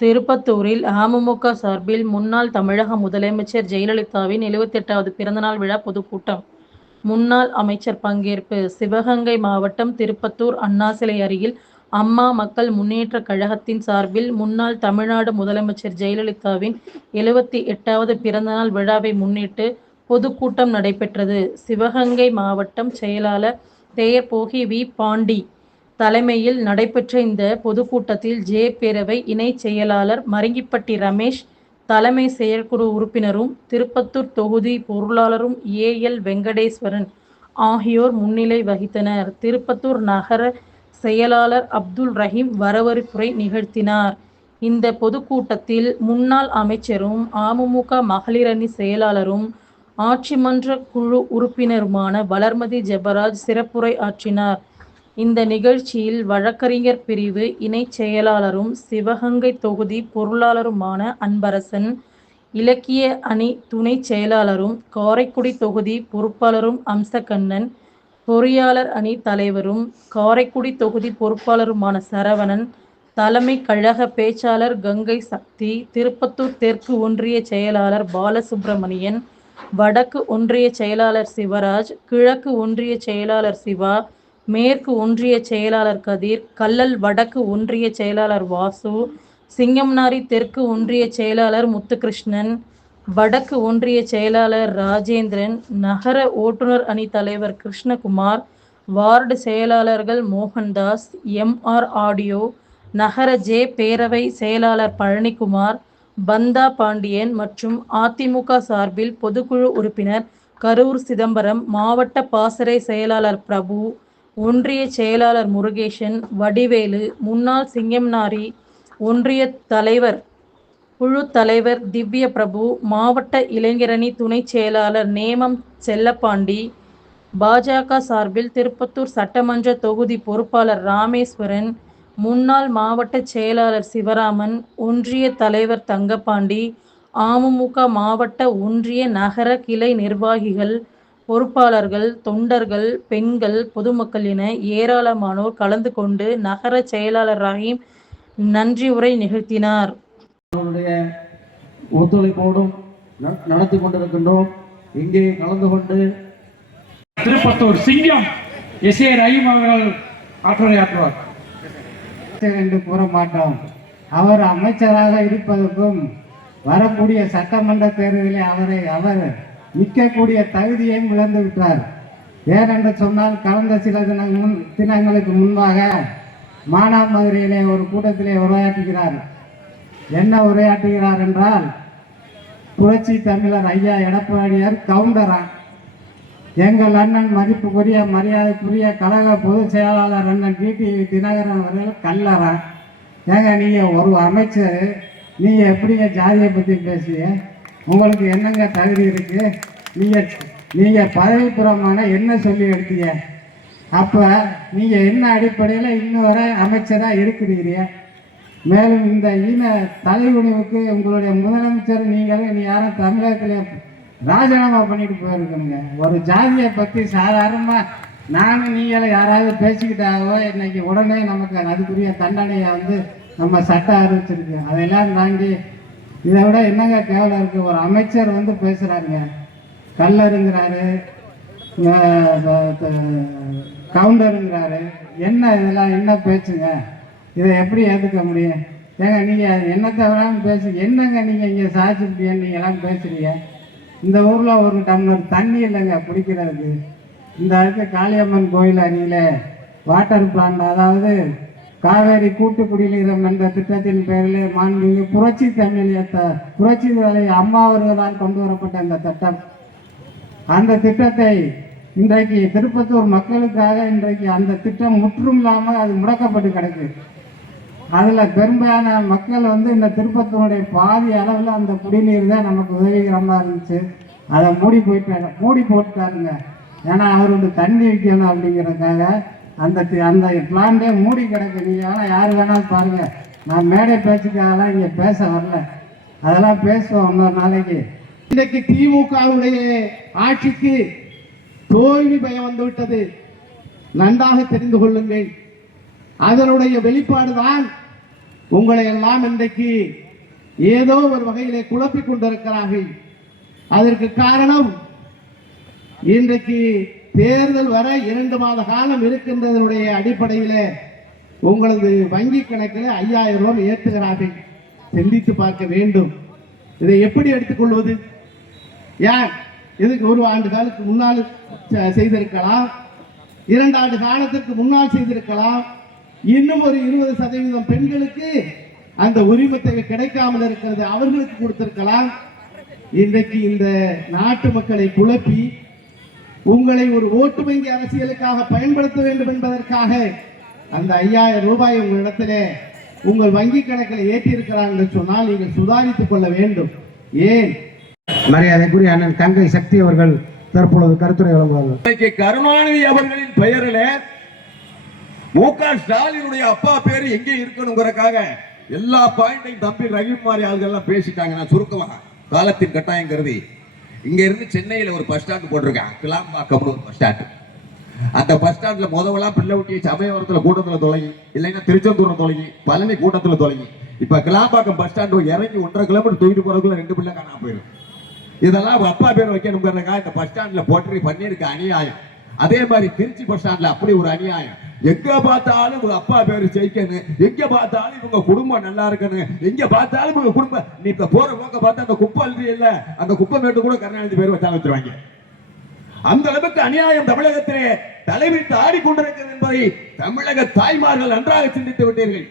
திருப்பத்தூரில் அமமுக சார்பில் முன்னாள் தமிழக முதலமைச்சர் ஜெயலலிதாவின் 78வது பிறந்தநாள் விழா பொதுக்கூட்டம். முன்னாள் அமைச்சர் பங்கேற்பு. சிவகங்கை மாவட்டம் திருப்பத்தூர் அண்ணா சிலை அருகில் அம்மா மக்கள் முன்னேற்றக் கழகத்தின் சார்பில் முன்னாள் தமிழ்நாடு முதலமைச்சர் ஜெயலலிதாவின் 78வது பிறந்தநாள் விழாவை முன்னிட்டு பொதுக்கூட்டம் நடைபெற்றது. சிவகங்கை மாவட்டம் செயலாளர் தேயர்போகி வி. பாண்டி தலைமையில் நடைபெற்ற இந்த பொதுக்கூட்டத்தில் பேரவை இணைச் செயலாளர் மருங்கிப்பட்டி ரமேஷ், தலைமை செயற்குழு உறுப்பினரும் திருப்பத்தூர் தொகுதி பொருளாளரும் ஏ. வெங்கடேஸ்வரன் ஆகியோர் முன்னிலை வகித்தனர். திருப்பத்தூர் நகர செயலாளர் அப்துல் ரஹீம் வரவேற்புரை நிகழ்த்தினார். இந்த பொதுக்கூட்டத்தில் முன்னாள் அமைச்சரும் அமமுக மகளிரணி செயலாளரும் ஆட்சி மன்ற குழு உறுப்பினருமான வளர்மதி ஜெபராஜ் சிறப்புரை ஆற்றினார். இந்த நிகழ்ச்சியில் வழக்கறிஞர் பிரிவு இணைச் செயலாளரும் சிவகங்கை தொகுதி பொருளாளருமான அன்பரசன், இலக்கிய அணி துணை செயலாளரும் காரைக்குடி தொகுதி பொறுப்பாளரும் அம்சக்கண்ணன், பொறியாளர் அணி தலைவரும் காரைக்குடி தொகுதி பொறுப்பாளருமான சரவணன், தலைமை கழக பேச்சாளர் கங்கை சக்தி, திருப்பத்தூர் தெற்கு ஒன்றிய செயலாளர் பாலசுப்பிரமணியன், வடக்கு ஒன்றிய செயலாளர் சிவராஜ், கிழக்கு ஒன்றிய செயலாளர் சிவா, மேற்கு ஒன்றிய செயலாளர் கதிர், கல்லல் வடக்கு ஒன்றிய செயலாளர் வாசு, சிங்கம்னாரி தெற்கு ஒன்றிய செயலாளர் முத்துகிருஷ்ணன், வடக்கு ஒன்றிய செயலாளர் ராஜேந்திரன், நகர ஓட்டுநர் அணி தலைவர் கிருஷ்ணகுமார், வார்டு செயலாளர்கள் மோகன்தாஸ், எம். ஆடியோ, நகர பேரவை செயலாளர் பழனிக்குமார், பந்தா பாண்டியன் மற்றும் அதிமுக சார்பில் பொதுக்குழு உறுப்பினர் கரூர் சிதம்பரம், மாவட்ட பாசறை செயலாளர் பிரபு, ஒன்றிய செயலாளர் முருகேசன், வடிவேலு, முன்னாள் சிங்கம்னாரி ஒன்றிய குழு தலைவர் திவ்ய பிரபு, மாவட்ட இளைஞரணி துணை செயலாளர் நேமம் செல்லப்பாண்டி, பாஜக சார்பில் திருப்பத்தூர் சட்டமன்ற தொகுதி பொறுப்பாளர் ராமேஸ்வரன், முன்னாள் மாவட்ட செயலாளர் சிவராமன், ஒன்றிய தலைவர் தங்கப்பாண்டி, அமமுக மாவட்ட ஒன்றிய நகர கிளை நிர்வாகிகள், பொறுப்பாளர்கள், தொண்டர்கள், பெண்கள், பொதுமக்கள் என ஏராளமானோர் கலந்து கொண்டு நகர செயலாளர் ரஹீம் நன்றி உரை நிகழ்த்தினார். ஒத்துழைப்போடும் நடத்தி கொண்டிருக்கின்றோம். இங்கே கலந்து கொண்டு திருப்பத்தூர் சிங்கம் எஸ்.ஏ. ரஹீம் அவர்கள் ஆற்றுரையாற்றுவார் என்று கூற மாட்டோம். அவர் அமைச்சராக இருப்பதற்கும் வரக்கூடிய சட்டமன்ற தேர்தலில் அவர் நிற்கக்கூடிய தகுதியையும் இழந்து விட்டார். ஏனென்று சொன்னால் கடந்த சில தினங்களுக்கு முன்பாக மானாமதுரையிலே ஒரு கூட்டத்திலே உரையாற்றுகிறார். என்ன உரையாற்றுகிறார் என்றால், புரட்சி தமிழர் ஐயா எடப்பாடியார் கவுண்டரா, எங்கள் அண்ணன் மதிப்புக்குரிய மரியாதைக்குரிய கழக பொதுச் செயலாளர் அண்ணன் டிடிவி தினகரன் அவர்கள் கல்லறா. ஏங்க நீங்கள் ஒரு அமைச்சர், நீங்கள் எப்படிங்க ஜாதியை பற்றி பேசுவீங்க? உங்களுக்கு என்னங்க தகுதி இருக்கு? நீங்கள் பதவி பிரமாணம் என்ன சொல்லி எடுத்தீங்க? அப்போ நீங்கள் என்ன அடிப்படையில் இன்னும் வரை அமைச்சராக இருக்கிறீங்க? மேலும் இந்த தலைகுனிவுக்கு உங்களுடைய முதலமைச்சர் நீங்கள் யாரும் தமிழகத்தில் ராஜினாமா பண்ணிட்டு போயிருக்கணுங்க. ஒரு ஜாதியை பற்றி சாதாரணமாக நானும் நீங்களும் யாராவது பேசிக்கிட்டாவோ இன்னைக்கு உடனே நமக்கு அதுக்குரிய தண்டனையை நம்ம சட்டம் அறிவிச்சிருக்கு. அதையெல்லாம் தாண்டி இதை விட என்னங்க கேவலம் இருக்குது? ஒரு அமைச்சர் பேசுகிறாருங்க, கல்லருங்கிறாரு, கவுண்டருங்கிறாரு. என்ன இதெல்லாம் என்ன பேச்சுங்க? இதை எப்படி ஏற்றுக்க முடியும்? ஏங்க நீங்கள் என்னத்தை வேணாலும் என்னங்க நீங்கள் இங்கே சாதிச்சிருப்பீங்கன்னு நீங்கள்லாம் பேசுகிறீங்க. இந்த ஊரில் ஒரு டம்ளர் தண்ணி இல்லைங்க குடிக்கிறதுக்கு. இந்த அடுத்து காளியம்மன் கோயில் அருகில் வாட்டர் பிளான்ட், அதாவது காவேரி கூட்டு குடிநீரம் என்ற திட்டத்தின் பேரில் மாண்புமிகு புரட்சி தலைவி அம்மா அவர்களால் கொண்டு வரப்பட்ட இந்த திட்டம், அந்த திட்டத்தை இன்றைக்கு திருப்பத்தூர் மக்களுக்காக இன்றைக்கு அந்த திட்டம் முற்றும் இல்லாமல் அது முடக்கப்பட்டு கிடக்கு. அதில் பெரும்பாலான மக்கள் இந்த திருப்பத்தூருடைய பாதி அளவில் அந்த குடிநீர் தான் நமக்கு உதவிகரமாக இருந்துச்சு. அதை மூடி போட்டுட்டாருங்க. ஏன்னா அவருக்கு தண்ணி வைக்கணும் அப்படிங்கிறதுக்காக அந்த பிளான்டே மூடி கிடக்கு. நீங்கள் வேணால் யார் வேணாலும் பாருங்கள். நான் மேடை பேச்சுக்காகலாம் இங்கே பேச வரல, அதெல்லாம் பேசுவோம் இன்னொரு நாளைக்கு. இன்றைக்கு திமுகவுடைய ஆட்சிக்கு தோல்வி பயம் வந்துவிட்டது, நன்றாக தெரிந்து கொள்ளுங்கள். அதனுடைய வெளிப்பாடுதான் உங்களை எல்லாம் இன்றைக்கு ஏதோ ஒரு வகையிலே குழப்பிக் கொண்டிருக்கிறார்கள். அதற்கு காரணம் இன்றைக்கு தேர்தல் வர 2 மாத காலம் இருக்கின்றதனுடைய அடிப்படையில் உங்களது வங்கி கணக்கில் 5000 ரூபாய் ஏற்றுகிறார்கள். சிந்தித்து பார்க்க வேண்டும். இதை எப்படி எடுத்துக்கொள்வது? யார் இதுக்கு 1 ஆண்டு காலத்துக்கு முன்னால் செய்திருக்கலாம், 2 ஆண்டு காலத்திற்கு முன்னால் செய்திருக்கலாம். இன்னும் ஒரு 20% பெண்களுக்கு அந்த உரிமத்தை கிடைக்காமல் இருக்கிறது, அவர்களுக்கு கொடுத்திருக்கலாம். இன்றைக்கு இந்த நாட்டு மக்களை குழப்பி உங்களை ஒரு ஓட்டு வங்கி அரசியலுக்காக பயன்படுத்த வேண்டும் என்பதற்காக அந்த 5000 ரூபாய் உங்களிடத்திலே உங்கள் வங்கி கணக்கில் ஏற்றி இருக்கிறார் என்று சொன்னால் நீங்கள் சுதாரித்துக் கொள்ள வேண்டும். ஏன்? மரியாதைக்குரிய அண்ணன் தங்கை சக்தி அவர்கள் தற்பொழுது கருத்துரை வழங்குவார்கள். கருணாநிதி அவர்களின் பெயரில் மு.க. ஸ்டாலினுடைய அப்பா பேரு எங்கே இருக்கணுங்கிறக்காக எல்லா பாயிண்டையும் தம்பி ரவிக்குமாரி ஆளுகள் எல்லாம் பேசிட்டாங்க. நான் சுருக்கமாக காலத்தின் கட்டாயம் கருதி இங்க இருந்து சென்னையில ஒரு பஸ் ஸ்டாண்ட் போட்டிருக்கேன், கிளாம்பாக்கம்னு ஒரு பஸ் ஸ்டாண்ட். அந்த பஸ் ஸ்டாண்ட்ல முதவெல்லாம் பிள்ளைவட்டிய சமயபுரத்துல கூட்டத்துல தொலைங்கி, இல்லைன்னா திருச்செந்தூரம் தொலைங்கி, பழனி கூட்டத்துல தொலைங்கி. இப்ப கிளாம்பாக்கம் பஸ் ஸ்டாண்ட் இறங்கி 1.5 கிலோமீட்டர் தூக்கிட்டு போறதுக்குள்ள 2 பிள்ளை காணாம போயிடும். இதெல்லாம் அப்பா பேர் வைக்கணுங்கிறதுக்காக இந்த பஸ் ஸ்டாண்ட்ல போட்டு பண்ணியிருக்க அநியாயம். அதே மாதிரி திருச்சி பஸ் ஸ்டாண்ட்ல அப்படி ஒரு அநியாயம். எங்க பார்த்தாலும் உங்க அப்பா பேரு ஜெயிக்கணும், எங்க பார்த்தாலும் இவங்க குடும்பம் நல்லா இருக்கணும், எங்க பார்த்தாலும் இவங்க குடும்பம். நீ இப்ப போற போக்க பார்த்தா அந்த குப்பை அல்றி இல்ல, அந்த குப்பை மேட்டு கூட கருணாநிதி பேர் வச்சா வச்சிருவாங்க. அந்த அளவுக்கு அநியாயம் தமிழகத்திலே தலைவிரித்து ஆடிக்கொண்டிருக்கிறது என்பதை தமிழக தாய்மார்கள் நன்றாக சிந்தித்து விட்டீர்கள்.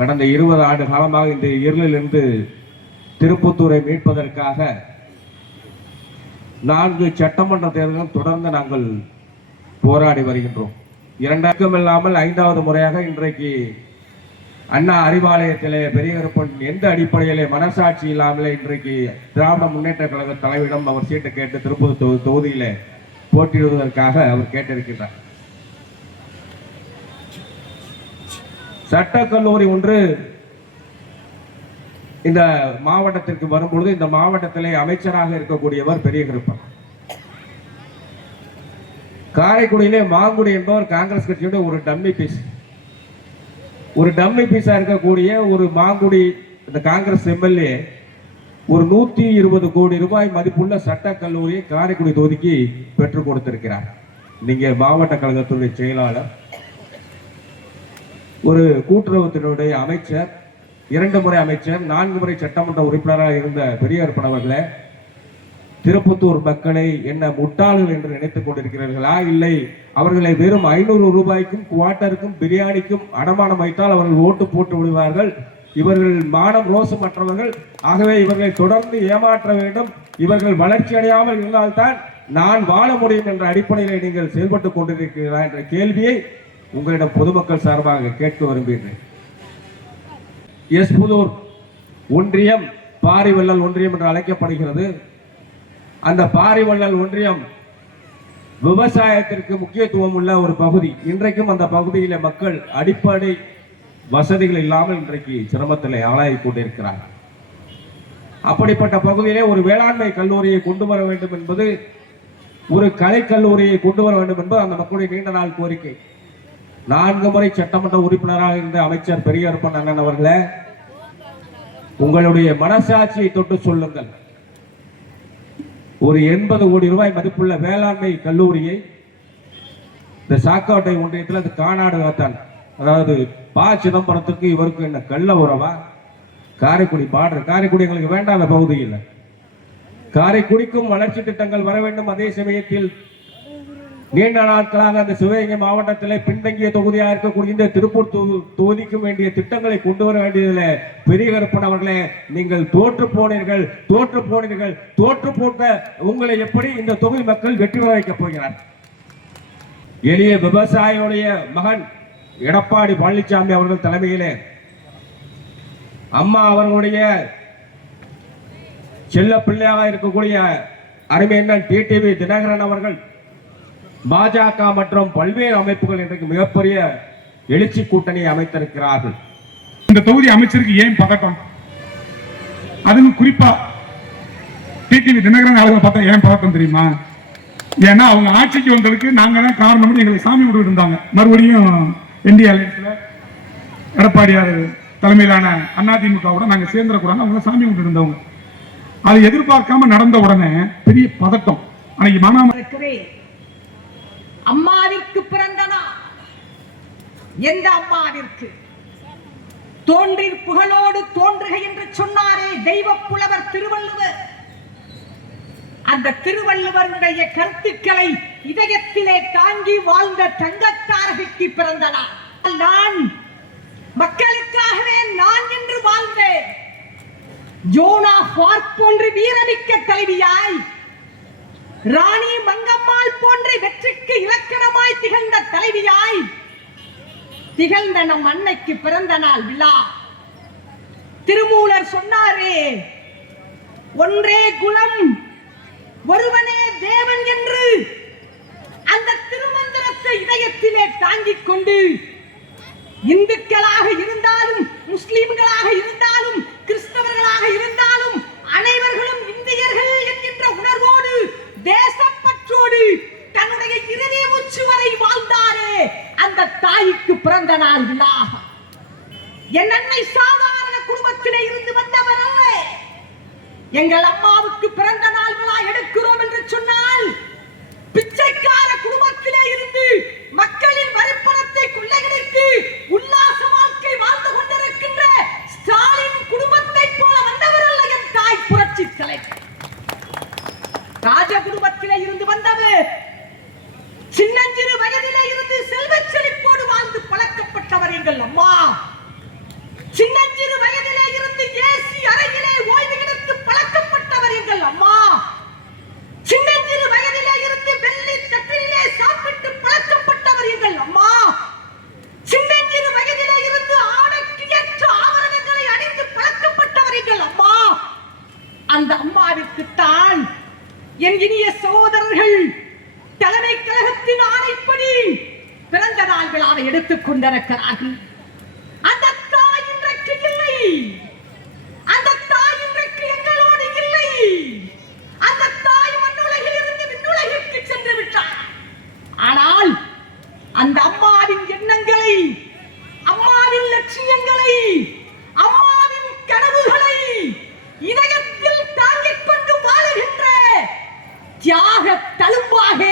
கடந்த 20 ஆண்டு காலமாக இந்த இருளிலிருந்து திருப்பத்தூரை மீட்பதற்காக 4 சட்டமன்ற தேர்தலும் தொடர்ந்து நாங்கள் போராடி வருகின்றோம். 2 இல்லாமல் 5வது முறையாக இன்றைக்கு அண்ணா அறிவாலயத்திலே பெரியகருப்பன் எந்த அடிப்படையிலே மனசாட்சி இல்லாமலே இன்றைக்கு திராவிட முன்னேற்ற கழக தலைவரிடம் அவர் சீட்டை கேட்டு திருப்பூர் தொகுதியில போட்டியிடுவதற்காக அவர் கேட்டிருக்கிறார். சட்டக்கல்லூரி ஒன்று இந்த மாவட்டத்திற்கு வரும்பொழுது இந்த மாவட்டத்திலே அமைச்சராக இருக்கக்கூடியவர் பெரியகருப்பன். காரைக்குடியிலே மாங்குடி என்பவர் காங்கிரஸ் கட்சியோட ஒரு டம்மி பீஸ், ஒரு டம்மி பீஸா இருக்கக்கூடிய ஒரு மாங்குடி இந்த காங்கிரஸ் எம்எல்ஏ ஒரு 120 கோடி ரூபாய் மதிப்புள்ள சட்டக்கல்லூரியை காரைக்குடி தொகுதிக்கு பெற்றுக் கொடுத்திருக்கிறார். நீங்க மாவட்ட கழகத்துடைய செயலாளர், ஒரு கூட்டுறவுத்துறையுடைய அமைச்சர், 2 முறை அமைச்சர், 4 முறை சட்டமன்ற உறுப்பினராக இருந்த பெரியகருப்பன் அவர்களே, திருப்பத்தூர் மக்களை என்ன முட்டாள்கள் என்று நினைத்துக் கொண்டிருக்கிறார்களா? இல்லை அவர்களை வெறும் 500 ரூபாய்க்கும் குவார்ட்டருக்கும் பிரியாணிக்கும் அடமானம் வைத்தால் அவர்கள் ஓட்டு போட்டு விடுவார்கள். இவர்கள் மானம் ரோசம் மற்றவர்கள். ஆகவே இவர்களை தொடர்ந்து ஏமாற்ற வேண்டும். இவர்கள் வளர்ச்சி அடையாமல் இருந்தால்தான் நான் வாழ முடியும் என்ற அடிப்படையில் நீங்கள் செயல்பட்டுக் கொண்டிருக்கிறீர்களா என்ற கேள்வியை உங்களிடம் பொதுமக்கள் சார்பாக கேட்க விரும்புகிறேன். புதூர் ஒன்றியம் பாரிவள்ளல் ஒன்றியம் என்று அழைக்கப்படுகிறது. அந்த பாரிவள்ளல் ஒன்றியம் விவசாயத்திற்கு முக்கியத்துவம் உள்ள ஒரு பகுதி. இன்றைக்கும் அந்த பகுதியில மக்கள் அடிப்படை வசதிகள் இல்லாமல் இன்றைக்கு சிரமத்தில் ஆளாகி கொண்டிருக்கிறார்கள். அப்படிப்பட்ட பகுதியிலே ஒரு வேளாண்மை கல்லூரியை கொண்டு வர வேண்டும் என்பது, ஒரு கலை கல்லூரியை கொண்டு வர வேண்டும் என்பது அந்த மக்களுடைய நீண்ட நாள் கோரிக்கை. 4 முறை சட்டமன்ற உறுப்பினராக இருந்த அமைச்சர் பெரியகருப்பன் அண்ணன் அவர்களே, உங்களுடைய மனசாட்சியை தொட்டு சொல்லுங்கள். ஒரு 80 கோடி ரூபாய் மதிப்புள்ள வேளாண்மை கல்லூரியை இந்த சாக்கோட்டை ஒன்றியத்தில் அது காணாடு தான், அதாவது பா சிதம்பரத்துக்கு இவருக்கு என்ன கள்ள உறவா? காரைக்குடி பாடுற காரைக்குடி எங்களுக்கு வேண்டாத பகுதியில் காரைக்குடிக்கும் வளர்ச்சி திட்டங்கள் வர வேண்டும். அதே சமயத்தில் நீண்ட நாட்களாக அந்த சிவகங்கை மாவட்டத்தில் பின்தங்கிய தொகுதியாக இருக்கக்கூடிய இந்த திருப்பூர் தொகுதிக்கும் வேண்டிய திட்டங்களை கொண்டு வர வேண்டியதில் பெரியகருப்பன் அவர்களே, நீங்கள் தோற்று போனீர்கள். தோற்று போட்ட உங்களை எப்படி இந்த தொகுதி மக்கள் வெற்றி பெற வைக்கப் போகிறார்? எளிய விவசாயியுடைய மகன் எடப்பாடி பழனிசாமி அவர்கள் தலைமையிலே அம்மா அவர்களுடைய செல்ல பிள்ளையாக இருக்கக்கூடிய அருமையண்ணன் டிடிவி தினகரன் அவர்கள், பாஜக மற்றும் பல்வேறு அமைப்புகள் இன்றைக்கு மிகப்பெரிய எழுச்சி கூட்டணியை அமைத்திருக்கிறார்கள். இந்த தொகுதி அமைச்சருக்கு ஏன் பதட்டம்? அதுவும் குறிப்பா டிடிவி தினகரன் ஆளுங்க பார்த்தா ஏன் பதட்டம் தெரியுமா? ஏன்னா அவங்க ஆட்சிக்கு வந்ததுக்கு நாங்க தான் காரணம். எங்களுக்கு சாமி விட்டு இருந்தாங்க. மறுபடியும் இந்திய அலைன்ஸ்ல எடப்பாடியார் தலைமையிலான அதிமுகவோட நாங்க சேர்ந்துடக்கூடாது, அவங்க சாமி கும்பிட்டு இருந்தவங்க. அதை எதிர்பார்க்காம நடந்த உடனே பெரிய பதட்டம். அன்னைக்கு அம்மாவிற்கு பிறந்த நாள், எந்த அம்மாவிற்கு? தோன்றி புகழோடு தோன்றுக என்று சொன்னாரே தெய்வ புலவர் திருவள்ளுவர். அந்த திருவள்ளுவருடைய கருத்துக்களை இதயத்திலே தாங்கி வாழ்ந்த தங்கத்தாரகைக்கு பிறந்த நாள். நான் மக்களுக்காகவே நான் என்று வாழ்ந்தேன். ஜோனா பார்க் போன்ற வீரமிக்க தலைவியாய், ராணி மங்கம்மாள் போன்ற வெற்றிக்கு இலக்கணமாய் திகழ்ந்த தலைவியாய் திகழ்ந்த நம் அன்னைக்கு பிறந்த நாள் விழா. திருமூலர் சொன்னாரே, ஒன்றே குலம் ஒருவனே தேவன் என்று. அந்த திருமந்திரத்தை இதயத்திலே தாங்கிக் கொண்டு இந்துக்களாக இருந்தாலும், முஸ்லிம்களாக இருந்தாலும், கிறிஸ்தவர்களாக இருந்தாலும் அனைவர்களும் இந்தியர்கள் என்கின்ற உணர்வோடு, தேசப்பற்றோடு தன்னுடைய இறுதி மூச்சு வரை வாழ்ந்தாரே அந்த தாய்க்கு பிறந்த நாள் விழா. என் அன்னை சாதாரண குடும்பத்திலே இருந்து வந்தவர் அல்ல. எங்கள் அம்மாவுக்கு பிறந்த நாள் விழா எடுக்கிறோம் என்று சொன்னால், பிச்சைக்கார குடும்பத்திலே இருந்து மக்களின் வரிப்பணத்தை கொள்ளையடித்து உல்லாச வாழ்க்கை வாழ்ந்து கொண்டிருக்கின்ற ஸ்டாலின் குடும்பத்தை போல வந்தவர் அல்ல என் தாய் புரட்சி தலைவர். ராஜ குடும்பத்திலே இருந்து வந்தவர். சின்னஞ்சிறு வயதிலே இருந்து செல்வச் செழிப்போடு வாழ்ந்து பழக்கப்பட்டவர் எங்கள் அம்மா. சின்னஞ்சிறு வயதிலே இருந்து ஏசி அறையிலே ஓய்வு எடுத்து பழக்கப்பட்டவர் எங்கள் அம்மா. சின்னஞ்சிறு வயதிலே இருந்து வெள்ளி தட்டிலே சாப்பிட்டு பழக்கப்பட்டவர் எங்கள் அம்மா. சின்னஞ்சிறு வயதிலே இருந்து ஆடைக்கு ஏற்ற ஆபரணங்களை அணிந்து பழக்கப்பட்டவர் எங்கள் அம்மா. அந்த அம்மாவிற்குத்தான் என் இனிய சகோதரர்கள் தலைமை கழகத்தின் ஆணைப்படி பிறந்த நாள் விழாவை எடுத்துக் கொண்டிருக்கிறார்கள். அந்த தாய் இன்றைக்கு இல்லை. அந்த தாய் இன்றைக்கு எங்களோடு இல்லை. அந்த தாய் மண்ணுலகில் இருந்து விண்ணுலகிற்கு சென்று விட்டார். ஆனால் அந்த அம்மாவின் எண்ணங்களை, அம்மாவின் லட்சியங்களை, அம்மாவின் கனவுகளை இதயத்தில் தாங்கிக் கொண்டு வாழுகின்ற தியாக தழும்பாக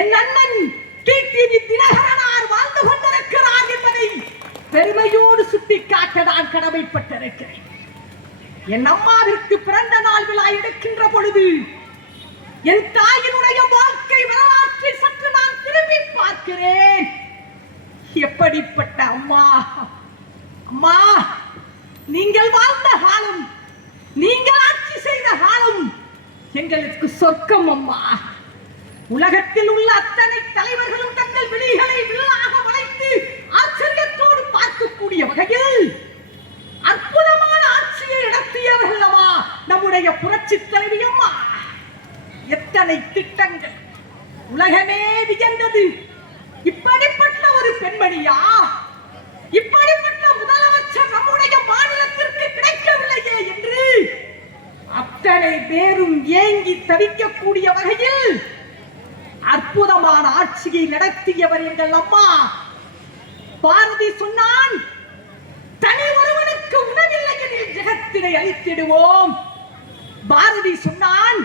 என் அண்ணன் டிடிவி தினகரனார் வாழ்ந்து கொண்டிருக்கிறார் என்பதை பெருமையோடு சுட்டிக்காட்ட நான் கடமைப்பட்டிருக்கிறேன். என் அம்மாவிற்கு பிறந்த நாள் விழா எடுக்கின்ற பொழுது என் தாயினுடைய வாழ்க்கை வரலாற்றை சற்று நான் திரும்பி பார்க்கிறேன். எப்படிப்பட்ட அம்மா! அம்மா, நீங்கள் வாழ்ந்த காலம், நீங்கள் ஆட்சி செய்த காலம் எங்களுக்கு சொர்க்கம் அம்மா. உலகத்தில் உள்ள அத்தனை தலைவர்களும் தங்கள் விழிகளை வில்லாக வளைத்து ஆச்சரியத்தோடு பார்க்கக்கூடிய வகையில் அற்புதமான ஆட்சியை நடத்தியவர்கள் அல்லவா நம்முடைய புரட்சி தலைவி அம்மா. எத்தனை திட்டங்கள், உலகமே வியந்தது. இப்படிப்பட்ட ஒரு பெண்மணியா, இப்படிப்பட்ட முதலமைச்சர் நம்முடைய மாநிலத்திற்கு கிடைக்கவில்லையே என்று அத்தனை பேரும் ஏங்கி தவிக்கக்கூடிய வகையில் அற்புதமான ஆட்சியை நடத்தியவர் எங்கள் அம்மா. பாரதி சொன்னான், தனி ஒருவனுக்கு உணவில்லை எனில் ஜெகத்தினை அழித்திடுவோம். பாரதி சொன்னான்,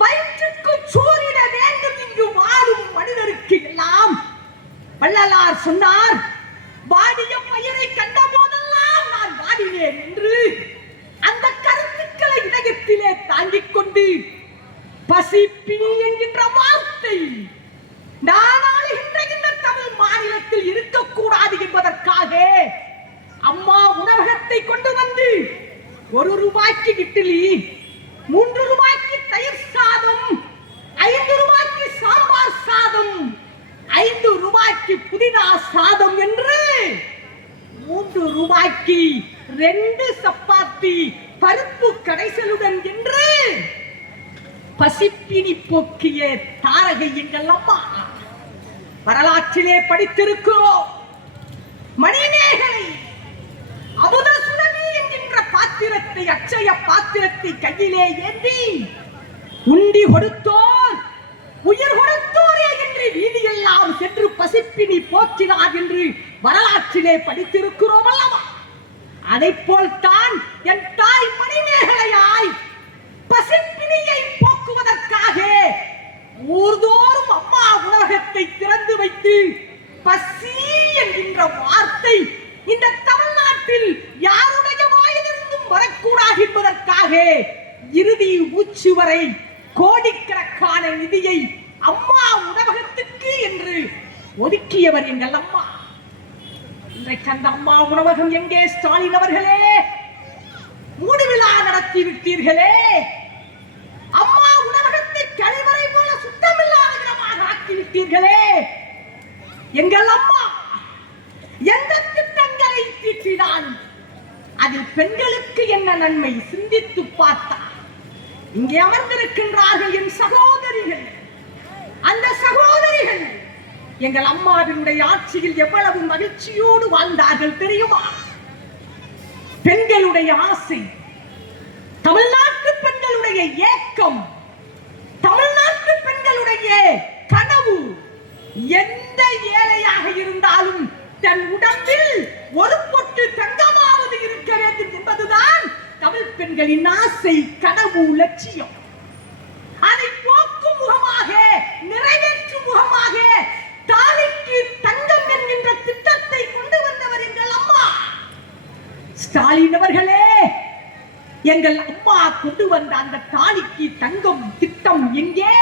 வயிற்றுக்கு சோறிட வேண்டும் இங்கு வாழும் மனிதருக்கு எல்லாம். வள்ளலார் சொன்னார், வாடிய பயிரை கண்ட போதெல்லாம் நான் வாடினேன் என்று. அந்த கருத்துக்களை இதயத்திலே தாங்கிக் கொண்டு பசிப்பினி என்கின்ற வார்த்தை நான் ஆளுகின்ற இந்த தமிழ் மாநிலத்தில் இருக்கக்கூடாது என்பதற்காக அம்மா உணவகத்தை கொண்டு வந்து 1 ரூபாய்க்கு இட்லி, 3 ரூபாய்க்கு தயிர் சாதம், 5 ரூபாய்க்கு சாம்பார் சாதம், 5 ரூபாய்க்கு புதினா சாதம் என்று 3 ரூபாய்க்கு 2 சப்பாத்தி பருப்பு கடைசலுடன் என்று பசிப்பினி போக்கிய தாரகை எங்கள் அம்மா. வரலாற்றிலே படித்திருக்கிறோம். மணிமேகலை அமுத சுரபி என்கின்ற பாத்திரத்தை, அட்சய பாத்திரத்தை கையிலே ஏந்தி உண்டி கொடுத்தோர் உயிர் கொடுத்தோரே என்று வீதியெல்லாம் சென்று பசிப்பினி போக்கினார் என்று வரலாற்றிலே படித்திருக்கிறோம் அல்லவா. அதைப் போல்தான் என் தாய் மணிமேகலையாய் பசிப்பிணியை போக்குவதற்காக ஊர்தோறும் அம்மா உணவகத்தை திறந்து வைத்து பசி என்கின்ற வார்த்தை இந்த தமிழ்நாட்டில் யாருடைய வாயிலிருந்தும் வரக்கூடாது என்பதற்காக இறுதி மூச்சு வரை கோடிக்கணக்கான நிதியை அம்மா உணவகத்துக்கு என்று ஒதுக்கியவர் எங்கள் அம்மா. இன்றைக்கு அந்த அம்மா உணவகம் எங்கே? ஸ்டாலின் அவர்களே, மூடுவிழா நடத்தி விட்டீர்களே. அம்மா உணவகத்தை கழிவறை போல சுத்தமில்லாத இடமாக ஆக்கிவிட்டீர்களே. எங்கள் அம்மா எந்த திட்டங்களை தீட்டினான்? அதில் பெண்களுக்கு என்ன நன்மை சிந்தித்து பார்த்தார். இங்கே அமர்ந்திருக்கின்றார்கள் என் சகோதரிகள். அந்த சகோதரிகள் எங்கள் அம்மாவினுடைய ஆட்சியில் எவ்வளவு மகிழ்ச்சியோடு வாழ்ந்தார்கள் தெரியுமா? பெண்களுடைய ஆசை, தமிழ்நாட்டு பெண்களுடைய ஏக்கம், தமிழ்நாட்டு பெண்களுடைய கனவு, எந்த ஏழையாக இருந்தாலும் தன் உடம்பில் ஒரு பொட்டு தங்கமாவது இருக்க வேண்டும் என்பதுதான் தமிழ் பெண்களின் ஆசை, கனவு, லட்சியம். அதை போக்கும் முகமாக, நிறைவேற்றும் முகமாக தாலிக்கு தங்கம் என்கின்ற திட்டத்தை கொண்டு வந்தவர் எங்கள் அம்மா. ஸ்டாலின் அவர்களே, எங்கள் அம்மா கொண்டு வந்த அந்த தாலிக்கு தங்கம் திட்டம் எங்கே?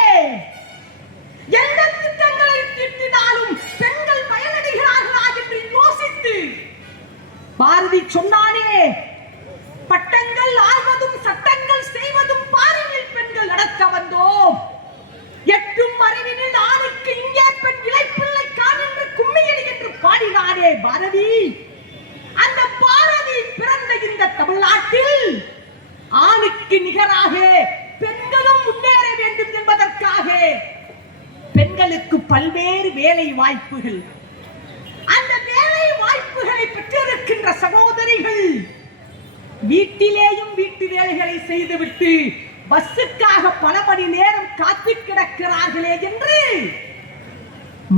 எந்த திட்டங்களை தீட்டினாலும் பெண்கள் பயனடைகிறார்களா என்று யோசித்து பாரதி சொன்னானே, பட்டங்கள் ஆள்வதும் சட்டங்கள் செய்வதும் பாரினில் பெண்கள் நடக்க வந்தோம். எட்டும் அறிவினில் ஆணுக்கு இங்கே பெண் இளைப்பிள்ளை காணென்று கும்மியடி என்று பாடினாரே பாரதி. அந்த பாரதி பிறந்த இந்த தமிழ்நாட்டில் ஆணுக்கு நிகராக பெண்களும் முன்னேற வேண்டும் என்பதற்காக பெண்களுக்கு பல்வேறு வேலை வாய்ப்புகள், அந்த வேலை வாய்ப்புகளை பெற்றிருக்கின்ற சகோதரிகள் வீட்டிலேயும் வீட்டு வேலைகளை செய்துவிட்டு பஸ்ஸுக்காக பல மணி நேரம் காத்து கிடக்கிறார்களே என்று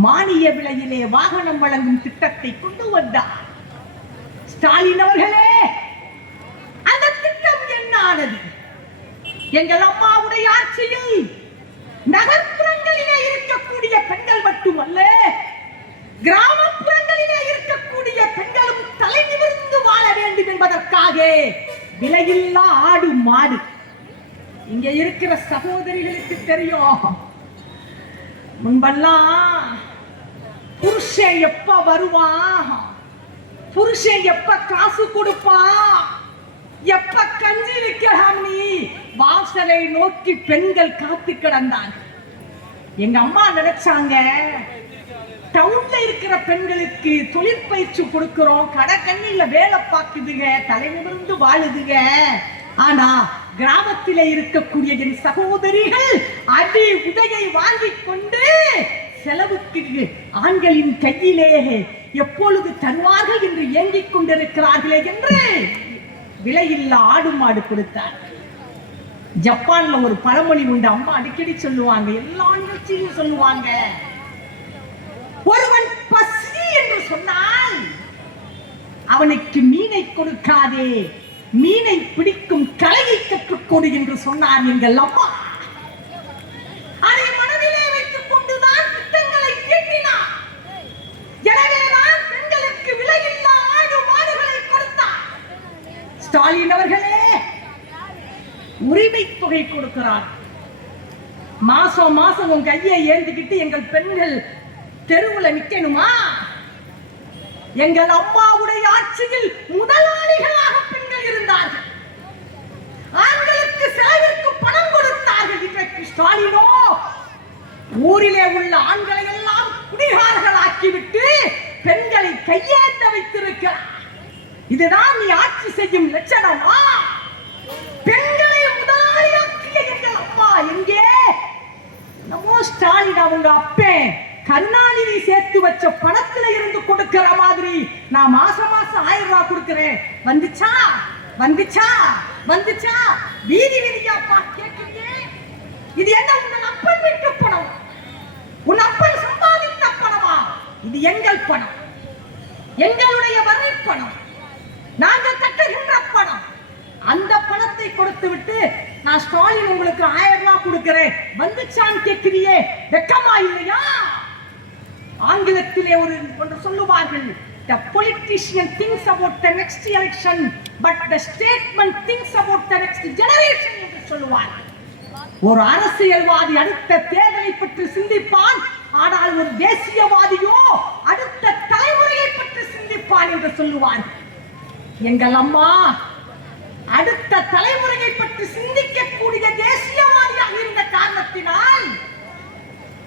மானிய விலையிலே வாகனம் வழங்கும் திட்டத்தை கொண்டு வந்தார் ஸ்டாலின் அவர்களே. அந்த திட்டம் என்ன ஆனது? எங்கள் அம்மாவுடைய ஆட்சியில் நகர்ப்புறங்களிலே இருக்கக்கூடிய பெண்கள் மட்டுமல்ல, கிராமப்புறங்களிலே இருக்கக்கூடிய பெண்களும் தலை நிமிர்ந்து வாழ வேண்டும் என்பதற்காக விலையில்லா ஆடு மாடு. இங்க இருக்கிற சகோதரிகளுக்கு தெரியும், முன்பெல்லாம் புருஷன் எப்ப வருவான், புருஷன் எப்ப காசு கொடுப்பான், எப்ப கஞ்சி விற்கலாம் நீ வாசலை நோக்கி பெண்கள் காத்து கிடந்தாங்க. எங்க அம்மா நினைச்சாங்க, டவுன்ல இருக்கிற பெண்களுக்கு தொழிற்பயிற்சி கொடுக்கிறோம், கடற்கண்ணில வேலை பார்க்குதுங்க, தலைநிமிர்ந்து வாழுதுங்க. ஆனா கிராமத்திலே இருக்கக்கூடிய என் சகோதரிகள் அடி உதையை வாங்கிக் கொண்டு செலவுக்கு ஆண்களின் கையிலே எப்பொழுது தருவார்கள் என்று ஏங்கிக் கொண்டிருக்கிறார்களே என்று விலையில்லா ஆடு மாடு கொடுத்தார். ஜப்பான்ல ஒரு பழமொழி உண்டு, அம்மா அடிக்கடி சொல்லுவாங்க, எல்லா நிகழ்ச்சியும் சொல்லுவாங்க, ஒருவன் பசி என்று சொன்னால் அவனுக்கு மீனை கொடுக்காதே, மீனை பிடிக்கும் கலையை கற்றுக்கொடு என்று சொன்னார் எங்கள் அம்மா. அதை மனதிலே வைத்துக் கொண்டுதான் திட்டங்களை தீட்டினார். எனவேதான் பெண்களுக்கு விலையில்லா ஆடு மாடுகளை கொடுத்தார். ஸ்டாலின் அவர்களே உரிமை தொகை கொடுக்கிறார். மாசம் மாசம் உன் கையை ஏந்திக்கிட்டு எங்கள் பெண்கள் தெருவுல நிக்கணுமா? எங்கள் அம்மாவுடைய ஆட்சியில் முதலாளிகளாக பெண்கள் இருந்தார்கள். ஆண்களுக்கு செலவிற்கு பணம் கொடுத்தார்கள். இன்றைக்கு ஸ்டாலினோ ஊரிலே உள்ள ஆண்களை எல்லாம் குடிகாரர்கள் ஆக்கிவிட்டு பெண்களை கையேந்த வைத்திருக்கிறார். இதுதான் நீ ஆட்சி செய்யும் லட்சணமா? பெண்களை முதலாளியாக்கிய எங்கள் அம்மா எங்கே? நமோ ஸ்டாலின் அவங்க அப்பே கருணாநிதி சேர்த்து வச்ச பணத்துல இருந்து கொடுக்கிற மாதிரி நான் மாசம் மாசம் 1000 ரூபாய் கொடுக்கிறேன். வந்துச்சா வந்துச்சா வந்துச்சா? வீதி வீதியா கேட்கிறீங்க. இது என்ன உங்கள் அப்பன் வீட்டு பணம்? உன் அப்பன் சம்பாதித்த பணமா? இது எங்கள் பணம், எங்களுடைய வரி பணம். நாங்கள் கட்டுகின்ற பணம். அந்த பணத்தை கொடுத்து விட்டு நான் ஸ்டாலின் உங்களுக்கு 1000 ரூபாய் கொடுக்கிறேன் வந்துச்சான்னு கேட்கிறியே, வெக்கமா இல்லையா? ஆங்கிலத்திலே ஒன்று சொல்லுவார்கள், the politician thinks about the next election but the statesman thinks about the next generation என்று சொல்லுவார்கள். ஒரு அரசியல்வாதி அடுத்த தேர்தலை பற்றி சிந்திப்பான், ஆனால் ஒரு தேசியவாதியோ அடுத்த தலைமுறையை பற்றி சிந்திப்பான் என்று சொல்லுவார்கள். எங்கள் அம்மா அடுத்த தலைமுறையை பற்றி சிந்திக்கக்கூடிய தேசியவாதியாக இருந்த காரணத்தினால்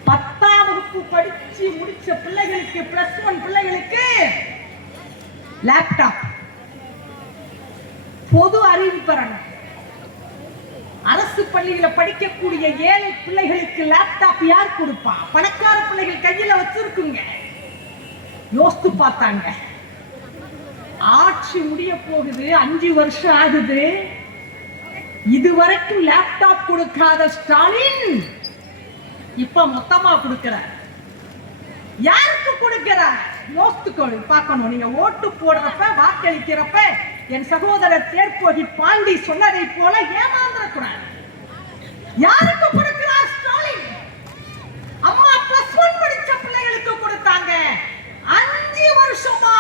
10ஆம் வகுப்பு படிச்சு முடிச்ச பிள்ளைகளுக்கு, +1 பிள்ளைகளுக்கு லேப்டாப், பொது அறிவு பெறணும். அரசு பள்ளியில படிக்கக்கூடிய ஏழை பிள்ளைகளுக்கு லேப்டாப் யார் கொடுப்பா? பணக்கார பிள்ளைகள் கையில வச்சிருக்குங்க. யோசித்து பார்த்தாங்க. ஆட்சி முடிய போகுது, 5 வருஷம் ஆகுது, இதுவரைக்கும் லேப்டாப் கொடுக்காத ஸ்டாலின் இப்ப மொத்தமா கொடுக்கிறார். யாருக்கு கொடுக்கிறார்? யோசித்துக்கொண்டு பார்க்கணும். நீங்க ஓட்டு போடுறப்ப, வாக்களிக்கிறப்ப என் சகோதரர் தேர்ப்போகி பாண்டி சொன்னதை போல ஏமாந்துடக்கூடாது. யாருக்கு கொடுக்கிறார் ஸ்டாலின்? அம்மா +1 படிச்ச பிள்ளைகளுக்கு கொடுத்தாங்க. 5 வருஷமா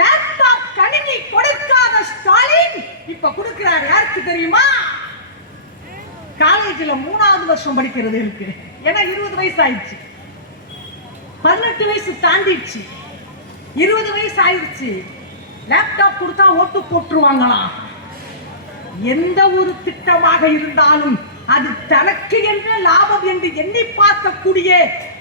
லேப்டாப் கணினி கொடுக்காத ஸ்டாலின் இப்ப கொடுக்கிறார். யாருக்கு தெரியுமா? காலேஜ்ல 3ஆவது வருஷம் படிக்கிறது இருக்கு. ஏன்னா 20 வயசு ஆயிடுச்சு, 18 வயசு தாண்டிடுச்சு, 20 வயசு ஆயிடுச்சு. லேப்டாப் கொடுத்தா ஓட்டு போட்டுருவாங்களாம். எந்த ஒரு திட்டமாக இருந்தாலும் அது தனக்கு என்ற லாபம் என்று எண்ணி பார்க்கக்கூடிய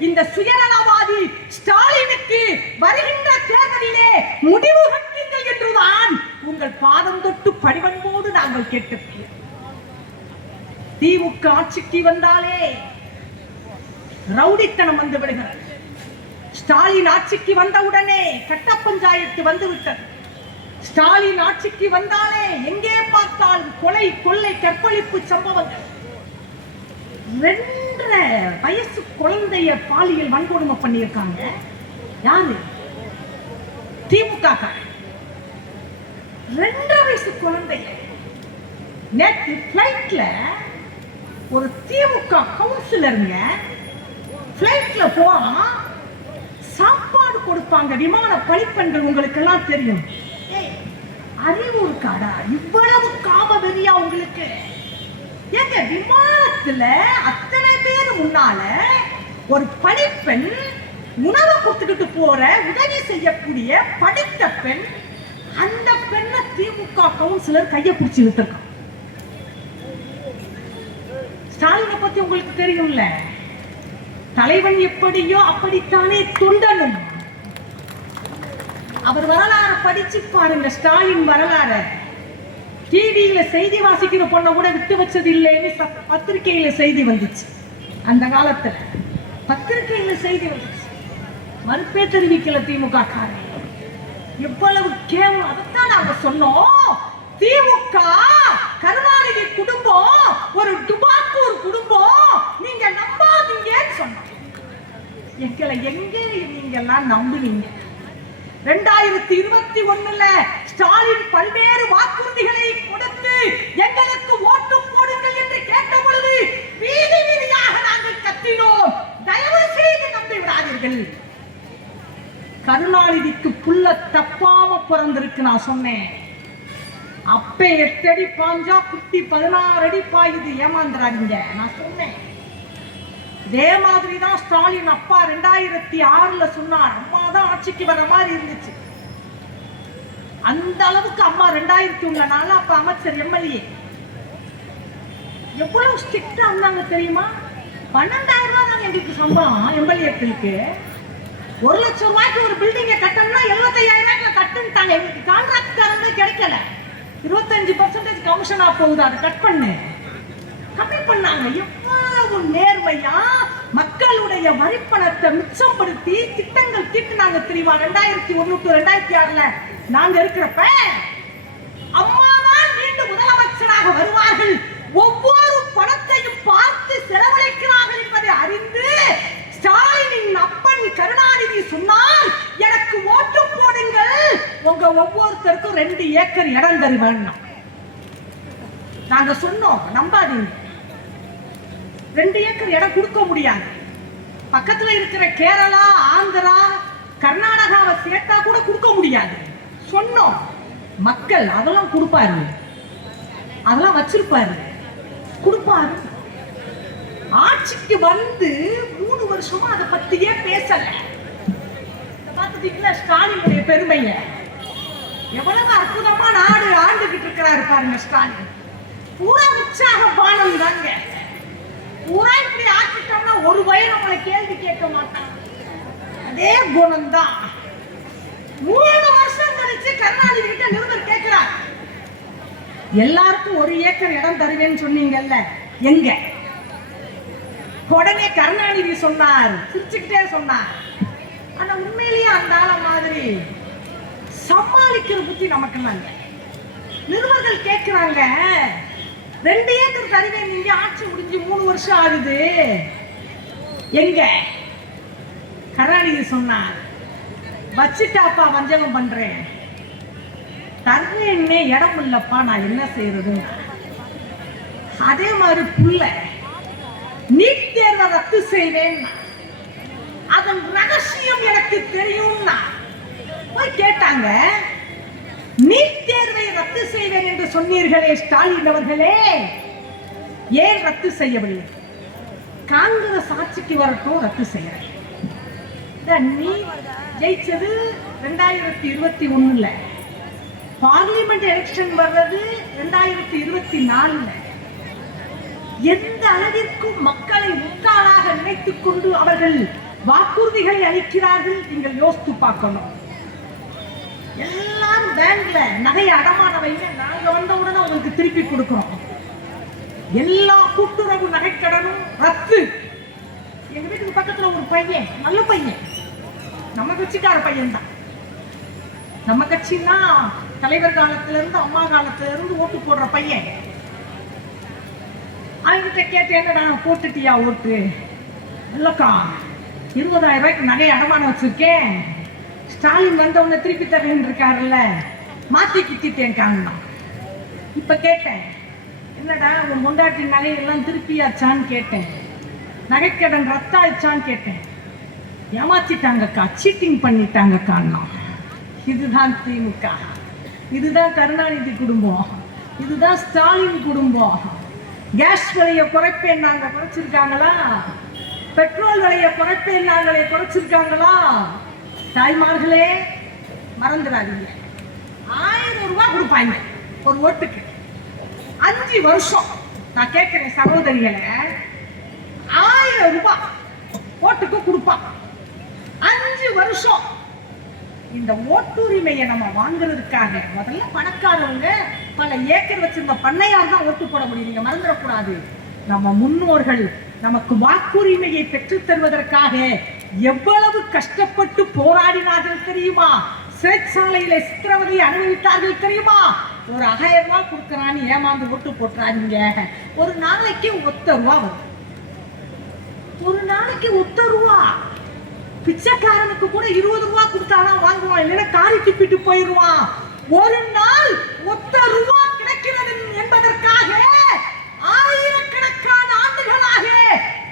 இந்த சுயநலவாதி ஸ்டாலினுக்கு வருகின்ற தேர்தலிலே முடிவு கட்டுங்கள் என்றுதான் உங்கள் பாதம் தொட்டு பணிவன்போடு நாங்கள் கேட்டுக்கிறோம். திமுக ஆட்சிக்கு வந்தாலே ரவுடித்தனம் வந்து விடுகிறது. ஸ்டாலின் ஆட்சிக்கு வந்தவுடனே கட்ட பஞ்சாயத்து வந்து விட்டது. ஸ்டாலின் ஆட்சிக்கு வந்தாலே எங்கே பார்த்தாலும் கொலை, கொள்ளை, கற்பழிப்பு சம்பவங்கள். 2 வயசு குழந்தைய பாலியல் வன்கொடுமை பண்ணியிருக்காங்க. யாரு? திமுக. 2 வயசு குழந்தைய நேற்று பிளைட்ல ஒரு திமுக கவுன்சிலருங்க பிளைட்ல போறான். சாப்பாடு கொடுப்பாங்க விமான பணிப்பெண்கள். உங்களுக்கு எல்லாம் தெரியும். அறிவு இருக்காடா? இவ்வளவு காம வெறியா உங்களுக்கு? ஏங்க விமானத்துல அத்தனை பேர் முன்னால ஒரு பணிப்பெண் உணவு கொடுத்துக்கிட்டு போற உதவி செய்யக்கூடிய படித்த பெண், அந்த பெண்ணை திமுக கவுன்சிலர் கையை பிடிச்சி இழுத்திருக்கான். ஸ்டாலினை பத்தி உங்களுக்கு தெரியும்ல, தலைவன் எப்படியோ அப்படித்தானே தொண்டனும். அவர் வரலாறு படிச்சு பாருங்க. ஸ்டாலின் வரலாறு டிவியில செய்தி வாசிக்கிற பொண்ணை கூட விட்டு வச்சது இல்லைன்னு பத்திரிகையில செய்தி வந்துச்சு. அந்த காலத்துல பத்திரிகையில செய்தி வந்துச்சு, மறுப்பே தெரிவிக்கல திமுக காரன். எவ்வளவு கேவலம்! அதைத்தான் நாங்க சொன்னோம். திமுக கருணாநிதி குடும்பம் ஒரு டுபாக்கூர் குடும்பம், நீங்க நம்பாதீங்கன்னு சொன்னோம். எங்களை எங்க நீங்க எல்லாம் நம்புவீங்க? 2021ல ஸ்டாலின் பல்வேறு வாக்குறுதிகளை கொடுத்து எங்களுக்கு ஓட்டு போடுங்கள் என்று கேட்ட பொழுது வீதி வீதியாக நாங்கள் கத்தினோம். தயவு செய்து நம்பி விடாதீர்கள். கருணாநிதிக்கு புள்ள தப்பாம பிறந்திருக்கு. நான் சொன்னேன், அப்பே 8 அடி பாஞ்சா குட்டி 16 அடி பாயுது, ஏமாந்துறாதீங்க. நான் சொன்னேன். இதே மாதிரிதான் ஸ்டாலின் அப்பா 2006ல சொன்னார். அம்மா தான் ஆட்சிக்கு வர மாதிரி இருந்துச்சு. அந்த அளவுக்கு அம்மா 2001 அப்ப அமைச்சர், எம்எல்ஏ எவ்வளவு ஸ்ட்ரிக்டா இருந்தாங்க தெரியுமா? 12,000 ரூபாய் தான் எங்களுக்கு சம்பளம். எம்எல்ஏக்களுக்கு 1 லட்சம் ரூபாய்க்கு ஒரு பில்டிங்கை கட்டணும்னா 75,000 ரூபாய்க்கு கட்டுன்ட்டாங்க. எங்களுக்கு கான்ட்ராக்ட்காரங்க கிடைக்கல. 25% கமிஷனா போகுது, அதை கட் பண்ணு, கம்மி பண்ணாங்க. எவ்வளவு நேர்மையா மக்களுடைய வரிப்பணத்தை மிச்சப்படுத்தி திட்டங்கள் தீட்டினாங்க தெரியுமா? 2001 to 2006ல நாங்க இருக்கிறப்ப அம்மாதான் மீண்டும் முதலமைச்சராக வருவார்கள், ஒவ்வொரு பணத்தையும் பார்த்து செலவழிக்கிறார்கள் என்பதை அறிந்து ஸ்டாலினின் அப்பன் கருணாநிதி சொன்னார், எனக்கு ஓட்டு போடுங்கள், உங்க ஒவ்வொருத்தருக்கும் 2 ஏக்கர் இடம் தருவேன். நாங்க சொன்னோம், நம்பாதீங்க. 2 ஏக்கர் இடம் கொடுக்க முடியாது. பக்கத்துல இருக்கிற கேரளா, ஆந்திரா, கர்நாடகாவை சேர்த்தா கூட கொடுக்க முடியாது. சொன்னோம். மக்கள் அதெல்லாம் கொடுப்பாரு, அதெல்லாம் வச்சிருப்பாரு, கொடுப்பாரு. ஆட்சிக்கு வந்து 3 வருஷமா அதை பத்தியே பேசல. பாத்துட்டீங்களா ஸ்டாலினுடைய பெருமைய? எவ்வளவு அற்புதமா நாடு ஆண்டுகிட்டு இருக்கிறாரு பாருங்க ஸ்டாலின். பூரா உற்சாக பானம் தாங்க. பூரா இப்படி ஆக்கிட்டோம்னா ஒரு வயது நம்மளை கேள்வி கேட்க மாட்டாங்க. அதே குணம் தான். 3 வருஷம் கழிச்சு கருணாநிதி கிட்ட நிருபர் கேட்கிறார், எல்லாருக்கும் 1 ஏக்கர் இடம் தருவேன்னு சொன்னீங்கல்ல, எங்க? உடனே கருணாநிதி சொன்னார், சிரிச்சுக்கிட்டே சொன்னார், ஆனா உண்மையிலேயே அந்த ஆள மாதிரி சமாளிக்கிற புத்தி நமக்கு இல்ல. நிருபர்கள் கேட்கிறாங்க, 2 ஏக்கர் தருவேன், நீங்க ஆட்சி முடிஞ்சு 3 வருஷம் ஆகுது, எங்க? கருணாநிதி சொன்னார், வச்சுட்டாப்பா வஞ்சகம் பண்றேன், தர்றேன்னே இடம் இல்லப்பா, நான் என்ன செய்யறது? அதே மாதிரி புள்ள நீட் தேர்வை ரத்து செய்வேன், அதன் ரகசியம் எனக்கு தெரியும். போய் கேட்டாங்க, நீட் தேர்வை ரத்து செய்வேன் என்று சொன்னீர்களே ஸ்டாலின் அவர்களே, ஏன் ரத்து செய்யவில்லை? காங்கிரஸ் ஆட்சிக்கு வரட்டும், ரத்து செய்யறேன். நீ ஜெயிச்சது 2021, பார்லிமெண்ட் எலெக்ஷன் வர்றது 2024. எந்த அளவிற்கும் மக்களை முட்டாளாக நினைத்துக் கொண்டு அவர்கள் வாக்குறுதிகளை அளிக்கிறார்கள், நீங்கள் யோசித்து பார்க்கணும். எல்லாரும் பேங்க்ல நகையை அடமான வைங்க, நாங்க வந்தவுடனே உங்களுக்கு திருப்பி கொடுக்கிறோம். எல்லா கூட்டுறவு நகைக்கடனும் ரத்து. எங்க வீட்டுக்கு பக்கத்துல ஒரு பையன், நல்ல பையன், நம்ம கட்சிக்கார பையன் தான். நம்ம கட்சின்னா தலைவர் காலத்துல இருந்து அம்மா காலத்துல இருந்து ஓட்டு போடுற பையன். அவங்கிட்ட கேட்டு, என்னடா போட்டுட்டியா ஓட்டு? இல்லக்கா, 20,000 ரூபாய்க்கு நகை அடமானம் வச்சிருக்கேன், ஸ்டாலின் வந்தவன திருப்பி தரேன் இருக்காருல்ல, மாத்தி கிட்டிட்டேன். இப்ப கேட்டேன், என்னடா உன் முண்டாட்டி நகையெல்லாம் திருப்பியாச்சான்னு கேட்டேன், நகைக்கடன் ரத்தாயிச்சான்னு கேட்டேன். ஏமாத்திட்டாங்கக்கா, சீட்டிங் பண்ணிட்டாங்கக்கா. இதுதான் திமுக, இதுதான் கருணாநிதி குடும்பம், இதுதான் ஸ்டாலின் குடும்பம். கேஸ் விலையை குறைப்பேன் நாங்க குறைச்சிருக்காங்களா? பெட்ரோல் விலையை குறைப்பேன் நாங்களே குறைச்சிருக்காங்களா? தாய்மார்களே மறந்துடாதீங்க, 1000 ரூபாய் கொடுப்பாங்க ஒரு ஓட்டுக்கு. 5 வருஷம் நான் கேட்கிறேன் சகோதரிகளை, 1000 ரூபாய் ஓட்டுக்கு கொடுப்பான். 5 வருஷம். இந்த ஓட்டுரிமையை நம்ம வாங்குறதுக்காக முதல்ல பணக்காரவங்க பல ஏக்கர் வச்சிருந்த பண்ணையார் தான் ஓட்டு போட முடியும். நீங்க மறந்துடக்கூடாது. நம்ம முன்னோர்கள் நமக்கு வாக்குரிமையை பெற்றுத் தருவதற்காக எவ்வளவு கஷ்டப்பட்டு போராடினார்கள் தெரியுமா? சிறைச்சாலையில சித்திரவதை அனுபவித்தார்கள் தெரியுமா? ஒரு 1000 ரூபாய் கொடுக்கறான்னு ஏமாந்து ஓட்டு போட்டுறாங்க. ஒரு நாளைக்கு 1 ரூபா வரும். ஒரு நாளைக்கு 1 ரூபா. பிச்சைக்காரனுக்கு கூட 20 ரூபாய் கொடுத்தாதான் வாங்குவான், இல்லைன்னா காரி துப்பிட்டு போயிடுவான். ஒரு நாள் 1 ரூபாய் கிடைக்கிறது என்பதற்காக ஆயிரக்கணக்கான ஆண்டுகளாக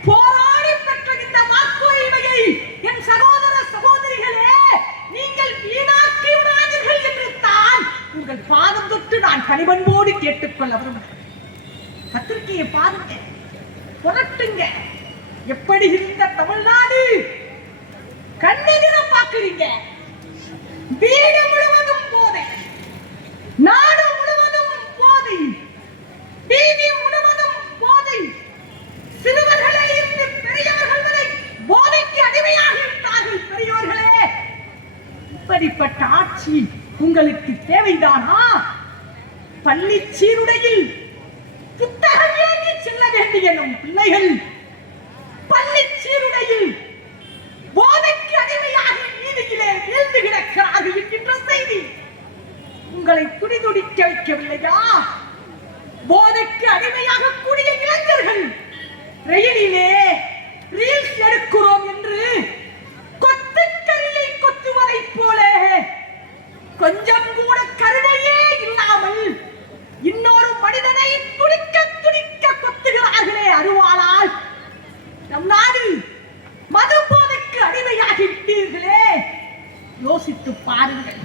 போராடி பெற்ற இந்த வாக்குரிமையை என் சகோதர சகோதரிகளே நீங்கள் வீணாக்கி விடாதீர்கள் என்று தான் உங்கள் பாதம் தொட்டு நான் கனிவன்போடு கேட்டுக்கொள்ள விரும்புகிறேன். பத்திரிகையை பாருங்க, புரட்டுங்க. எப்படி இருந்த தமிழ்நாடு கண்ணெதிரம் பார்க்கிறீங்க. வீடு முழுவதும் போதை, நாடு முழுவதும் போதை, வீதி முழுவதும் போதை, சிறுவர்களை இருந்து பெரியவர்கள் வரை போதைக்கு அடிமையாகிவிட்டார்கள். பெரியவர்களே, இப்படிப்பட்ட ஆட்சி உங்களுக்கு தேவைதானா? பள்ளி சீருடையில் புத்தகம் ஏந்தி செல்ல வேண்டிய நம் பிள்ளைகள் பள்ளி சீருடையில் போதைக்கு அடிமையாக நீதியிலே வீழ்ந்து கிடக்கிறார்கள் என்கின்ற செய்தி உங்களை துடிதுடிக்க வைக்கவில்லையா? போதைக்கு அடிமையாக கூடிய இளைஞர்கள் ரயிலிலே ரீல்ஸ் எடுக்கிறோம் என்று கொத்துக்கரியை கொத்துவதை போல கொஞ்சம் கூட கருணையே இல்லாமல் இன்னொரு மனிதனை துடிக்க துடிக்க கொத்துகிறார்களே அருவாளால். நம் நாடு மது போதைக்கு அடிமையாகி விட்டீர்களே, யோசித்து பாருங்கள்.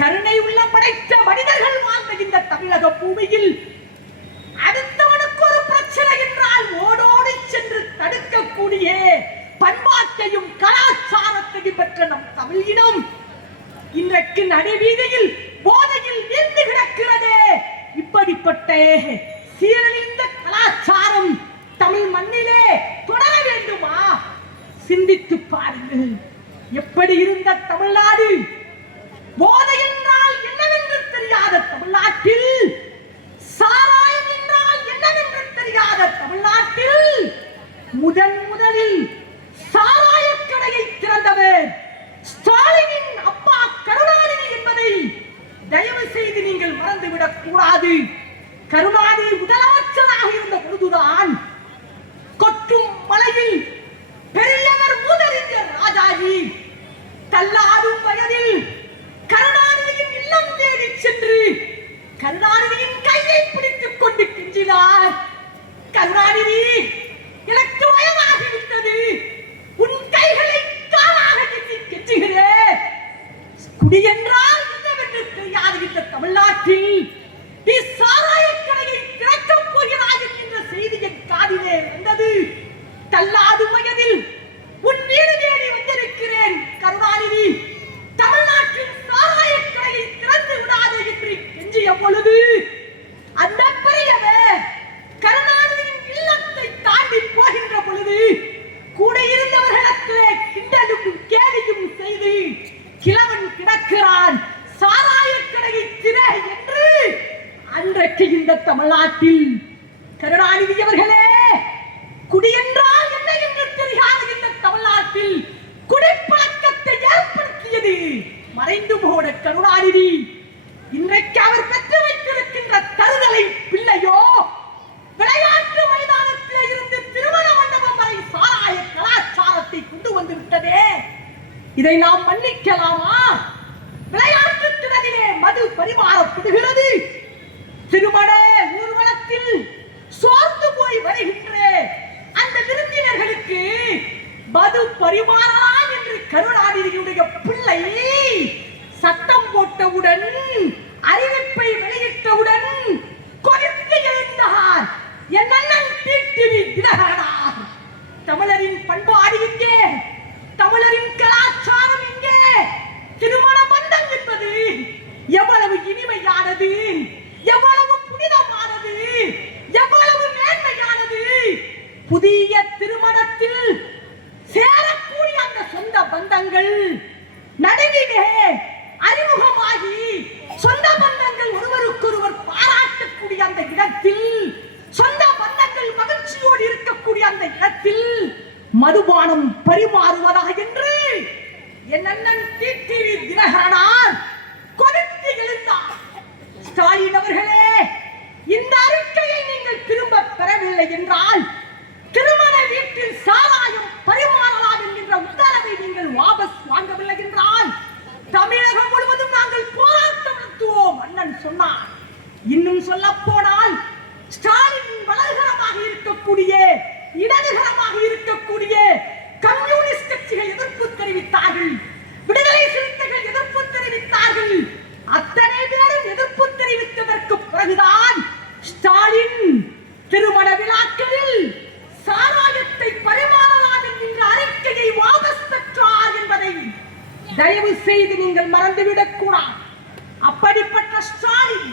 கருணை உள்ள படைத்த மனிதர்கள் வாழ்ந்த இந்த தமிழக பூமியில் அடுத்தவனுக்கு ஒரு பிரச்சனை என்றால் ஓடோடி சென்று தடுக்கக்கூடிய பண்பாட்டையும் கலாச்சாரத்தையும் பெற்ற நம் தமிழ் இனம் இன்றைக்கு நடுவீதியில் போதையில் வீழ்ந்து கிடக்கிறதே. இப்படிப்பட்ட சீரழிந்த கலாச்சாரம் தமிழ் மண்ணிலே தொடர வேண்டுமா? சிந்தித்து பாருங்கள். எப்படி இருந்த தமிழ்நாடு, போதை என்றால் என்னவென்று தெரியாத தமிழ்நாட்டில், சாராயம் என்றால் என்னவென்று தெரியாத தமிழ்நாட்டில் முதலில் சாராய கடையை திறந்தவர் ஸ்டாலினின் அப்பா கருணாநிதி என்பதை தயவு செய்து நீங்கள் மறந்துவிடக் கூடாது. கருணாநிதி முதலமைச்சராக இருந்த பொழுதுதான் கொட்டும் மலையில் பெரியவர் மூதறிஞர் ராஜாஜி தள்ளாடும் வயதில் கருணாநிதியின் இல்லம் தேடி சென்று கருணாநிதியின் கையை பிடித்துக் கொண்டு கெஞ்சினார். கருணாநிதி, எனக்கு வயதாகிவிட்டது, உன் கைகளை காலாக கெஞ்சுகிறேன். குடி என்றால் என்னவென்று தெரியாது இந்த தமிழ்நாட்டில் நீ சாராய கடையை திறக்கப் போகிறாய் என்ற செய்தி என் காதிலே வந்தது. தள்ளாடும் வயதில் உன் வீடு தேடி வந்திருக்கிறேன் கருணாநிதி, தமிழ்நாட்டில் சாராய கடையை திறந்து விடாதே என்று கெஞ்சிய பொழுது அந்த பெரியவர் கருணாநிதியின் இல்லத்தை தாண்டி போகின்ற பொழுது கூட இருந்தவர்களிடத்திலே கிண்டலும் கேலியும் செய்து கிழவன் கிடக்கிறான், சாராய கடையை திற என்று அன்றைக்கு இந்த தமிழ்நாட்டில் கருணாநிதி அவர்களே, குடி என்றால் என்ன என்று தெரியாத இந்த தமிழ்நாட்டில் குடிப்பழக்கத்தை ஏற்படுத்தியது மறைந்து போன கருணாநிதி இன்றைக்கு அவர் பெற்று வைத்திருக்கின்ற தருதலை பிள்ளையோ விளையாட்டு மைதானத்தில் இருந்து திருமண மண்டபம் வரை சாராய கலாச்சாரத்தை கொண்டு வந்து விட்டதே. இதை நாம் மன்னிக்கலாமா? விளையாட்டு திடலிலே மது பரிமாறப்படுகிறது. திருமண ஊர்வலத்தில் சோர்ந்து போய் வருகின்ற அந்த விருந்தினர்களுக்கு மது பரிமாறலாம் என்று கருணாநிதியுடைய பிள்ளை சட்டம் போட்டவுடன், அறிவிப்பை வெளியிட்டவுடன் கொதித்து எழுந்தார் என் அண்ணன் டிடிவி தினகரனார். தமிழரின் பண்பாடு இங்கே, தமிழரின் கலாச்சாரம் இங்கே. திருமண பந்தம் என்பது எவ்வளவு இனிமையானது, எவ்வளவு புனிதமானது, எவ்வளவு மேன்மையானது. புதிய திருமணத்தில் சேரக்கூடிய அந்த சொந்த பந்தங்கள் நடுவிலே அறிமுகமாகி சொந்த பந்தங்கள் ஒருவருக்கொருவர் பாராட்டக்கூடிய அந்த இடத்தில், சொந்த பந்தங்கள் மகிழ்ச்சியோடு இருக்கக்கூடிய அந்த இடத்தில் மதுபானம் பரிமாறுவதாக என்று என் அண்ணன் டிடிவி தினகரனார் கொதித்து எழுந்தார். ஸ்டாலின் அவர்களே, இந்த அறிக்கையை நீங்கள் திரும்ப பெறவில்லை என்றால், திருமண வீட்டில் சாராயம் பரிமாறலாம் என்கின்ற உத்தரவை நீங்கள் வாபஸ் வாங்கவில்லை என்றால் தமிழகம் முழுவதும் நாங்கள் போராட்டம் நடத்துவோம் அண்ணன் சொன்னார். இன்னும் சொல்ல போனால் ஸ்டாலின் வலதுகரமாக இருக்கக்கூடிய, இடதுகரமாக இருக்கக்கூடிய கம்யூனிஸ்ட் கட்சிகள் எதிர்ப்பு தெரிவித்தார்கள், விடுதலை சிறுத்தைகள் எதிர்ப்பு தெரிவித்தார்கள். அத்தனை பேரும் எதிர்ப்பு தெரிவித்ததற்கு பிறகுதான் ஸ்டாலின் திருமண விழாக்களில் சாராயத்தை பரிமாறலாம் என்கின்ற அறிக்கையை வாபஸ் பெற்றார் என்பதை தயவு செய்து நீங்கள் மறந்துவிடக் கூடாது. அப்படிப்பட்ட ஸ்டாலின்,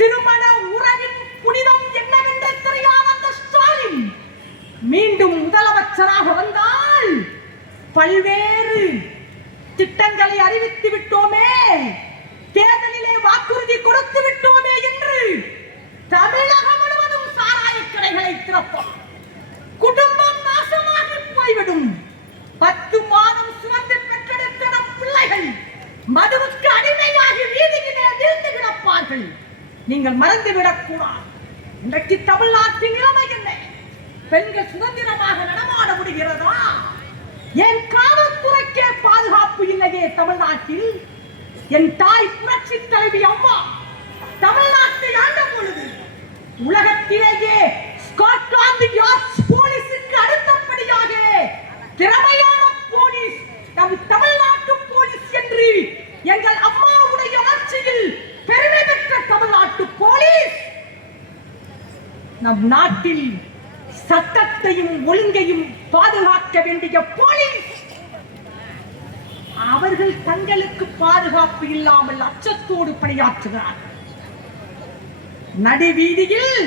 திருமண உறவின் புனிதம் என்னவென்று தெரியாத அந்த ஸ்டாலின் மீண்டும் முதலமைச்சராக வந்தால் பல்வேறு திட்டங்களை அறிவித்து விட்டோமே, தேர்தலிலே வாக்குறுதி கொடுத்து விட்டோமே என்று தமிழகம் முழுவதும் சாராய கடைகளை திறப்போம், குடும்பம் நாசமாகி போய்விடும், 10 மாதம் சுமந்து பெற்றெடுத்த நம் பிள்ளைகள் மதுவுக்கு அடிமையாகி வீதியிலே வீழ்ந்து கிடப்பார்கள். நீங்கள் மறந்துவிடக் கூடாது. இன்றைக்கு தமிழ்நாட்டின் நிலைமை என்ன? பெண்கள் சுதந்திரமாக நடமாட முடிகிறதா? ஏன் காவல்துறைக்கே பாதுகாப்பு இல்லையே தமிழ்நாட்டில்? என் தாய் புரட்சி தலைவி அம்மா தமிழ்நாட்டை ஆண்ட பொழுது உலகத்திலேயே ஸ்காட்லாந்து யார்ட் போலீஸுக்கு அடுத்தபடியாக திறமையான போலீஸ் நம் தமிழ்நாட்டு போலீஸ் என்று எங்கள் அம்மாவுடைய ஆட்சியில் பெருமை பெற்ற தமிழ்நாட்டு போலீஸ் நம் நாட்டில் சட்டத்தையும் ஒழுங்கையும் பாதுகாக்க வேண்டிய போலீஸ் அவர்கள் தங்களுக்கு பாதுகாப்பு இல்லாமல் அச்சத்தோடு பணியாற்றுகிறார். நடுவீதியில்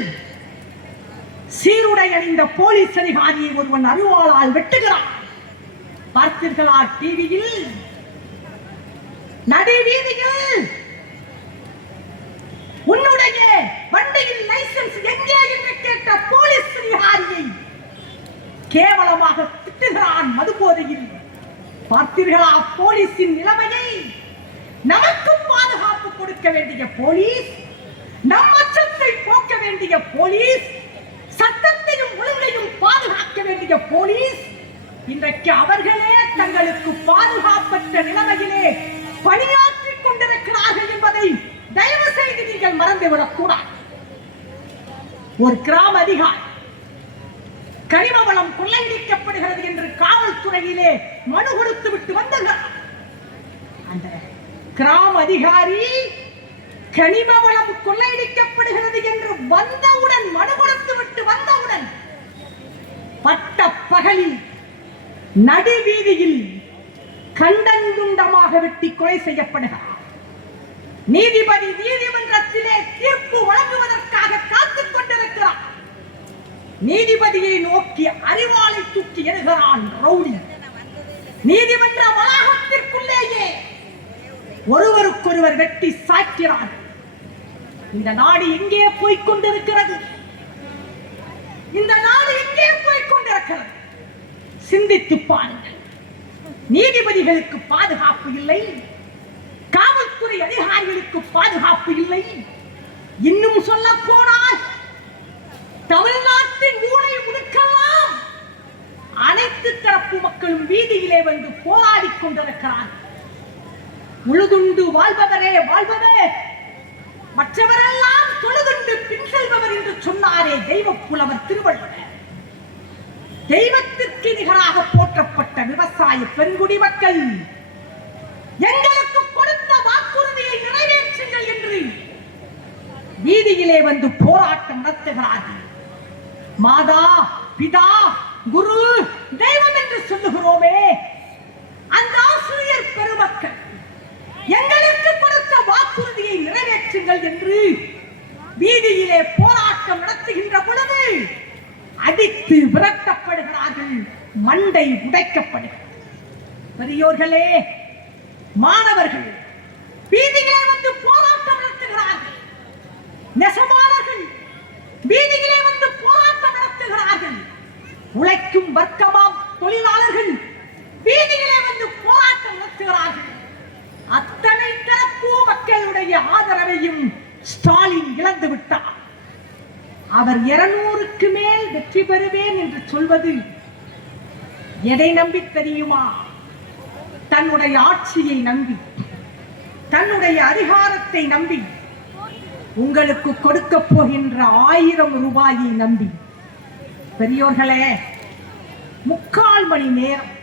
சீருடை அணிந்த போலீஸ் அதிகாரியை ஒருவன் அருவாளால் வெட்டுகிறான். பார்த்தீர்களா டிவியில்? நடுவீதியில் உன்னுடைய வண்டியில் லைசன்ஸ் எங்கே என்று கேட்ட போலீஸ் அதிகாரியை கேவலமாக திட்டுகிறான் மதுபோதையில். பார்த்தீர்களா போலீசின் நிலைமையை? நமக்கு பாதுகாப்பு கொடுக்க வேண்டிய போலீஸ், நம் அச்சத்தை போக்க வேண்டிய போலீஸ், சட்டத்தையும் ஒழுங்கையும் பாதுகாக்க வேண்டிய போலீஸ் இன்றைக்கு அவர்களே தங்களுக்கு பாதுகாப்பற்ற நிலைமையிலே பணியாற்றிக் கொண்டிருக்கிறார்கள் என்பதை தயவு செய்து நீங்கள் மறந்துவிடக் கூடாது. ஒரு கிராம அதிகாரி கனிம வளம் கொள்ளையடிக்கப்படுகிறது என்று காவல்துறையிலே மனு கொடுத்து விட்டு வந்தார். அந்த கிராம அதிகாரி கனிம வளம் கொள்ளையடிக்கப்படுகிறது என்று வந்தவுடன் மனு கொடுத்து விட்டு வந்தவுடன் பட்ட பகலில் நடுவீதியில் கண்டந்துண்டமாக வெட்டி கொலை செய்யப்படுகிறார். நீதிபதி நீதிமன்றத்திலே தீர்ப்பு வழங்குவதற்காக காத்துக் கொண்டிருக்கிறார். நீதிபதியை நோக்கி அறிவாளை தூக்கி எறிகிறான் ரவுடி. நீதிமன்ற வளாகத்திற்குள்ளேயே ஒருவருக்கொருவர் வெட்டி சாய்க்கிறார். இந்த நாடு எங்கே போய்க் கொண்டிருக்கிறது? இந்த நாடு எங்கே போய்க் கொண்டிருக்கிறது? சிந்தித்து பாருங்கள். நீதிபதிகளுக்கு பாதுகாப்பு இல்லை, காவல்துறை அதிகாரிகளுக்கு பாதுகாப்பு இல்லை. இன்னும் சொல்ல போனால் தமிழ்நாட்டின் ஊழை முடுக்கலாம் அனைத்து தரப்பு மக்களும் வீதியிலே வந்து போராடிக் கொண்டிருக்கிறார். உழுதுண்டு வாழ்பவரே வாழ்பவர், மற்றவரெல்லாம் தொழுதுண்டு பின் செல்பவர் என்று சொன்னாரே தெய்வ புலவர் திருவள்ளுவர். தெய்வத்திற்கு நிகராக போற்றப்பட்ட விவசாய பெண்குடி மக்கள் எங்களுக்கு கொடுத்த வாக்குறுதியை நிறைவேற்றுங்கள் என்று வீதியிலே வந்து போராட்டம் நடத்துகிறார்கள். மாதா பிதா குரு தெய்வம் என்று சொல்லுகிறோமே, அந்த ஆசிரியர் பெருமக்கள் எங்களுக்கு கொடுத்த வாக்குறுதியை நிறைவேற்றுங்கள் என்று வீதியிலே போராட்டம் நடத்துகின்ற பொழுது அடித்து விரட்டப்படுகிறார்கள், மண்டை உடைக்கப்படுகிறது. பெரியோர்களே, மாணவர்கள் வீதியிலே வந்து போராட்டம் நடத்துகிறார்கள். நெசவாளர்கள் வீதியிலே வந்து போராட்டம் நடத்துகிறார்கள். உழைக்கும் வர்க்கமாம் தொழிலாளர்கள் வீதியிலே வந்து போராட்டம் நடத்துகிறார்கள். அத்தனை தரப்பு மக்களுடைய ஆதரவையும் ஸ்டாலின் இழந்து விட்டார். அவர் 200க்கு மேல் வெற்றி பெறுவேன் என்று சொல்வது எதை நம்பி தெரியுமா? தன்னுடைய ஆட்சியை நம்பி, தன்னுடைய அதிகாரத்தை நம்பி, உங்களுக்கு கொடுக்க போகின்ற 1000 ரூபாயை நம்பி. பெரியோர்களே, 3/4 மணி நேரம்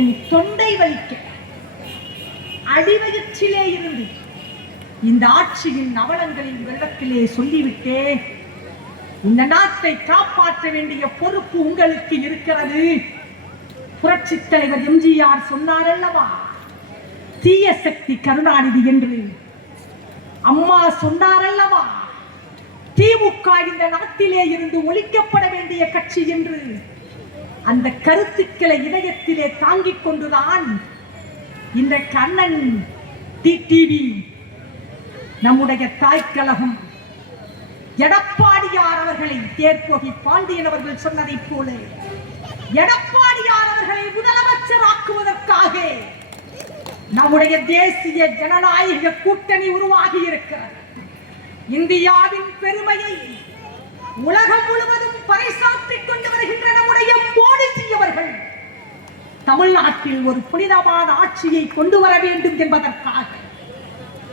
என் தொண்டை வலிக்க அடிவயிற்றிலே இருந்து இந்த ஆட்சியின் அவலங்களின் வெள்ளத்திலே சொல்லிவிட்டே, இந்த நாட்டை காப்பாற்ற வேண்டிய பொறுப்பு உங்களுக்கு இருக்கிறது. புரட்சி தலைவர் எம்ஜிஆர் சொன்னார் அல்லவா, தீய சக்தி கருணாநிதி என்று. அம்மா சொன்னார் அல்லவா, திமுக இந்த நாட்டிலே இருந்து ஒழிக்கப்பட வேண்டிய கட்சி என்று. அந்த கருத்துக்களை இதயத்திலே தாங்கிக் கொண்டுதான் இன்றைக்கு அண்ணன் டிடிவி, நம்முடைய தாய்க்கழகம் எடப்பாடியார் அவர்களை, தேர்போகி பாண்டியன் அவர்கள் சொன்னதை போல எடப்பாடியார் அவர்களை முதலமைச்சர் ஆக்குவதற்காக நம்முடைய தேசிய ஜனநாயக கூட்டணி உருவாகி இருக்கிறது. இந்தியாவின் பெருமையை உலகம் முழுவதும் பறைசாற்றிக் கொண்டு வருகின்ற நம்முடைய மோடிஜி அவர்கள் தமிழ்நாட்டில் ஒரு புனிதமான ஆட்சியை கொண்டு வர வேண்டும் என்பதற்காக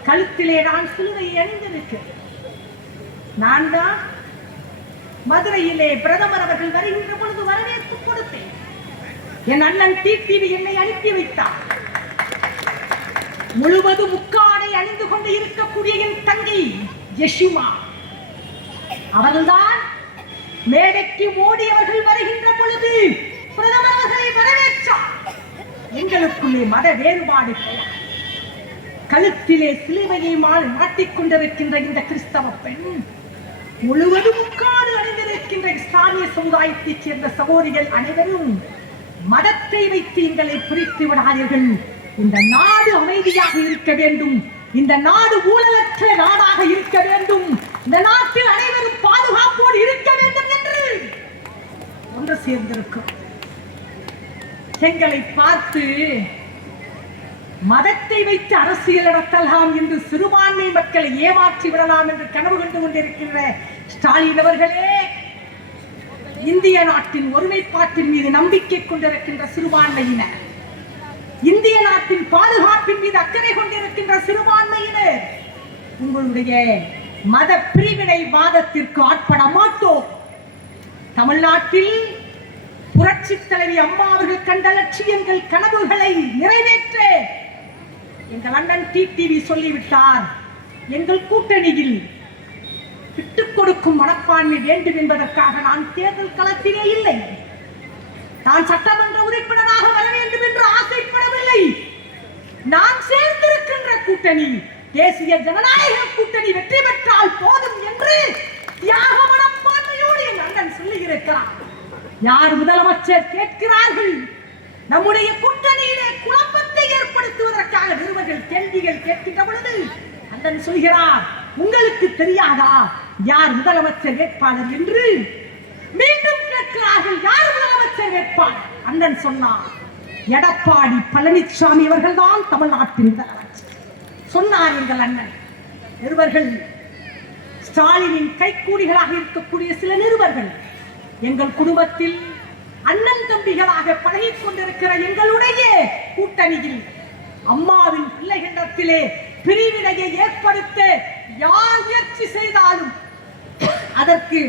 கழுத்திலே நான் சிலுவையை அணிந்திருக்கிறேன். நான் தான் மதுரையிலே பிரதமர் அவர்கள் வருகின்ற பொழுது வரவேற்பு கொடுத்தேன். என் அண்ணன் டிடிவி என்னை அனுப்பி வைத்தார். முழுவதும் முக்காடை அணிந்து கொண்டு இருக்கக்கூடிய என் தங்கை யெஷுமா அவர்கள்தான் மேடைக்கு மோடி அவர்கள் வருகின்ற பொழுது பிரதமர் அவர்களை வரவேற்றார். எங்களுக்குள்ளே மத வேறுபாடு கிடையாது. கழுத்திலே சிலுவையை மாட்டிக்கொண்டிருக்கின்ற இந்த கிறிஸ்தவ பெண் முழுவதும் முக்காடு அணிந்திருக்கின்ற இஸ்லாமிய சமுதாயத்தைச் சேர்ந்த சகோதரிகள் அனைவரும் மதத்தை வைத்து எங்களை பிரித்து விடாதீர்கள். இந்த நாடு அமைதியாக இருக்க வேண்டும். இந்த நாடு ஊழலற்ற நாடாக இருக்க வேண்டும். இந்த நாட்டில் அனைவரும் பாதுகாப்போடு இருக்க வேண்டும் என்று ஒன்று சேர்ந்திருக்கும். எங்களை பார்த்து மதத்தை வைத்து அரசியல் நடத்தலாம் என்று சிறுபான்மை மக்களை ஏமாற்றி விடலாம் என்று கனவு கண்டு கொண்டிருக்கின்ற ஸ்டாலின் அவர்களே, இந்திய நாட்டின் ஒருமைப்பாட்டின் மீது நம்பிக்கை கொண்டிருக்கின்ற சிறுபான்மையினர், இந்திய நாட்டின் பாதுகாப்பின் மீது அக்கறை கொண்டிருக்கின்ற சிறுபான்மையினர், உங்களுடைய மத பிரிவினை வாதத்திற்கு ஆட்பட மாட்டோம். தமிழ்நாட்டில் புரட்சி தலைவி அம்மா அவர்கள் கண்ட லட்சியங்கள் கனவுகளை நிறைவேற்ற எங்கள் அண்ணன் டிடிவி சொல்லிவிட்டார். எங்கள் கூட்டணியில் விட்டுக் கொடுக்கும் மனப்பான்மை வேண்டும் என்பதற்காக நான் தேர்தல் களத்திலே இல்லை. நான் சட்டமன்ற உறுப்பினராக வர வேண்டும் என்று ஆசைப்படவில்லை. நான் சேர்ந்திருக்கின்ற கூட்டணி தேசிய ஜனநாயக கூட்டணி வெற்றி பெற்றால் போதும் என்று தியாக மனப்பான்மையோடு என் அண்ணன் சொல்லியிருக்கிறார். யார் முதலமைச்சர் கேட்கிறார்கள். நம்முடைய கூட்டணியிலே குழப்பத்தை ஏற்படுத்துவதற்காக நிருபர்கள் கேள்விகள் கேட்கின்ற பொழுது அண்ணன் சொல்கிறார், உங்களுக்கு தெரியாதா யார் முதலமைச்சர் வேட்பாளர் என்று? மீண்டும் கேட்கிறார்கள், யார் முதலமைச்சர் வேட்பாளர்? அண்ணன் சொன்னார், எடப்பாடி பழனிசாமி அவர்கள் தான் தமிழ்நாட்டின் முதலமைச்சர் சொன்னார் எங்கள் அண்ணன். நிருபர்கள் ஸ்டாலினின் கைக்கூலிகளாக இருக்கக்கூடிய சில நிருபர்கள் எங்கள் குடும்பத்தில் அண்ணன் தம்பிகளாக பழகிக் கொண்டிருக்கிற எங்களுடைய கூட்டணியில் அம்மாவின் பிள்ளைகளிடத்திலே பிரிவினையை ஏற்படுத்த யார் முயற்சி செய்தாலும் அதற்கு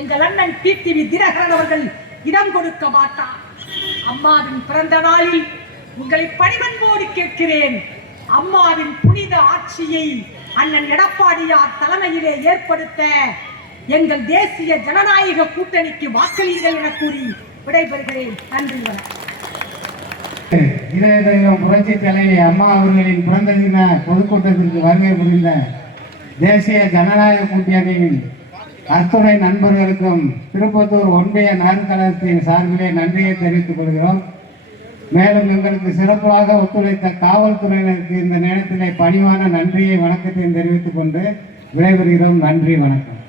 எங்கள் அண்ணன் டிடிவி தினகரன் அவர்கள் இடம் கொடுக்க மாட்டார். அம்மாவின் பிறந்த நாளில் உங்களை பணிவன்போடு கேட்கிறேன், அம்மாவின் புனித ஆட்சியை அண்ணன் எடப்பாடியார் தலைமையிலே ஏற்படுத்த எங்கள் தேசிய ஜனநாயக கூட்டணிக்கு வாக்களியுங்கள் என கூறி விடைபெறுகிறேன். நன்றி. இதய தெய்வம் புரட்சி தலைவி அம்மா அவர்களின் பிறந்த தின பொதுக்கூட்டத்திற்கு வருகை புரிந்த தேசிய ஜனநாயக கூட்டணியின் அத்துணை நண்பர்களுக்கும் திருப்பத்தூர் ஒன்றிய நகர்கழகத்தின் சார்பிலே நன்றியை தெரிவித்துக் கொள்கிறோம். மேலும் எங்களுக்கு சிறப்பாக ஒத்துழைத்த காவல்துறையினருக்கு இந்த நேரத்திலே பணிவான நன்றியை வணக்கத்தையும் தெரிவித்துக் கொண்டு விடைபெறுகிறோம். நன்றி, வணக்கம்.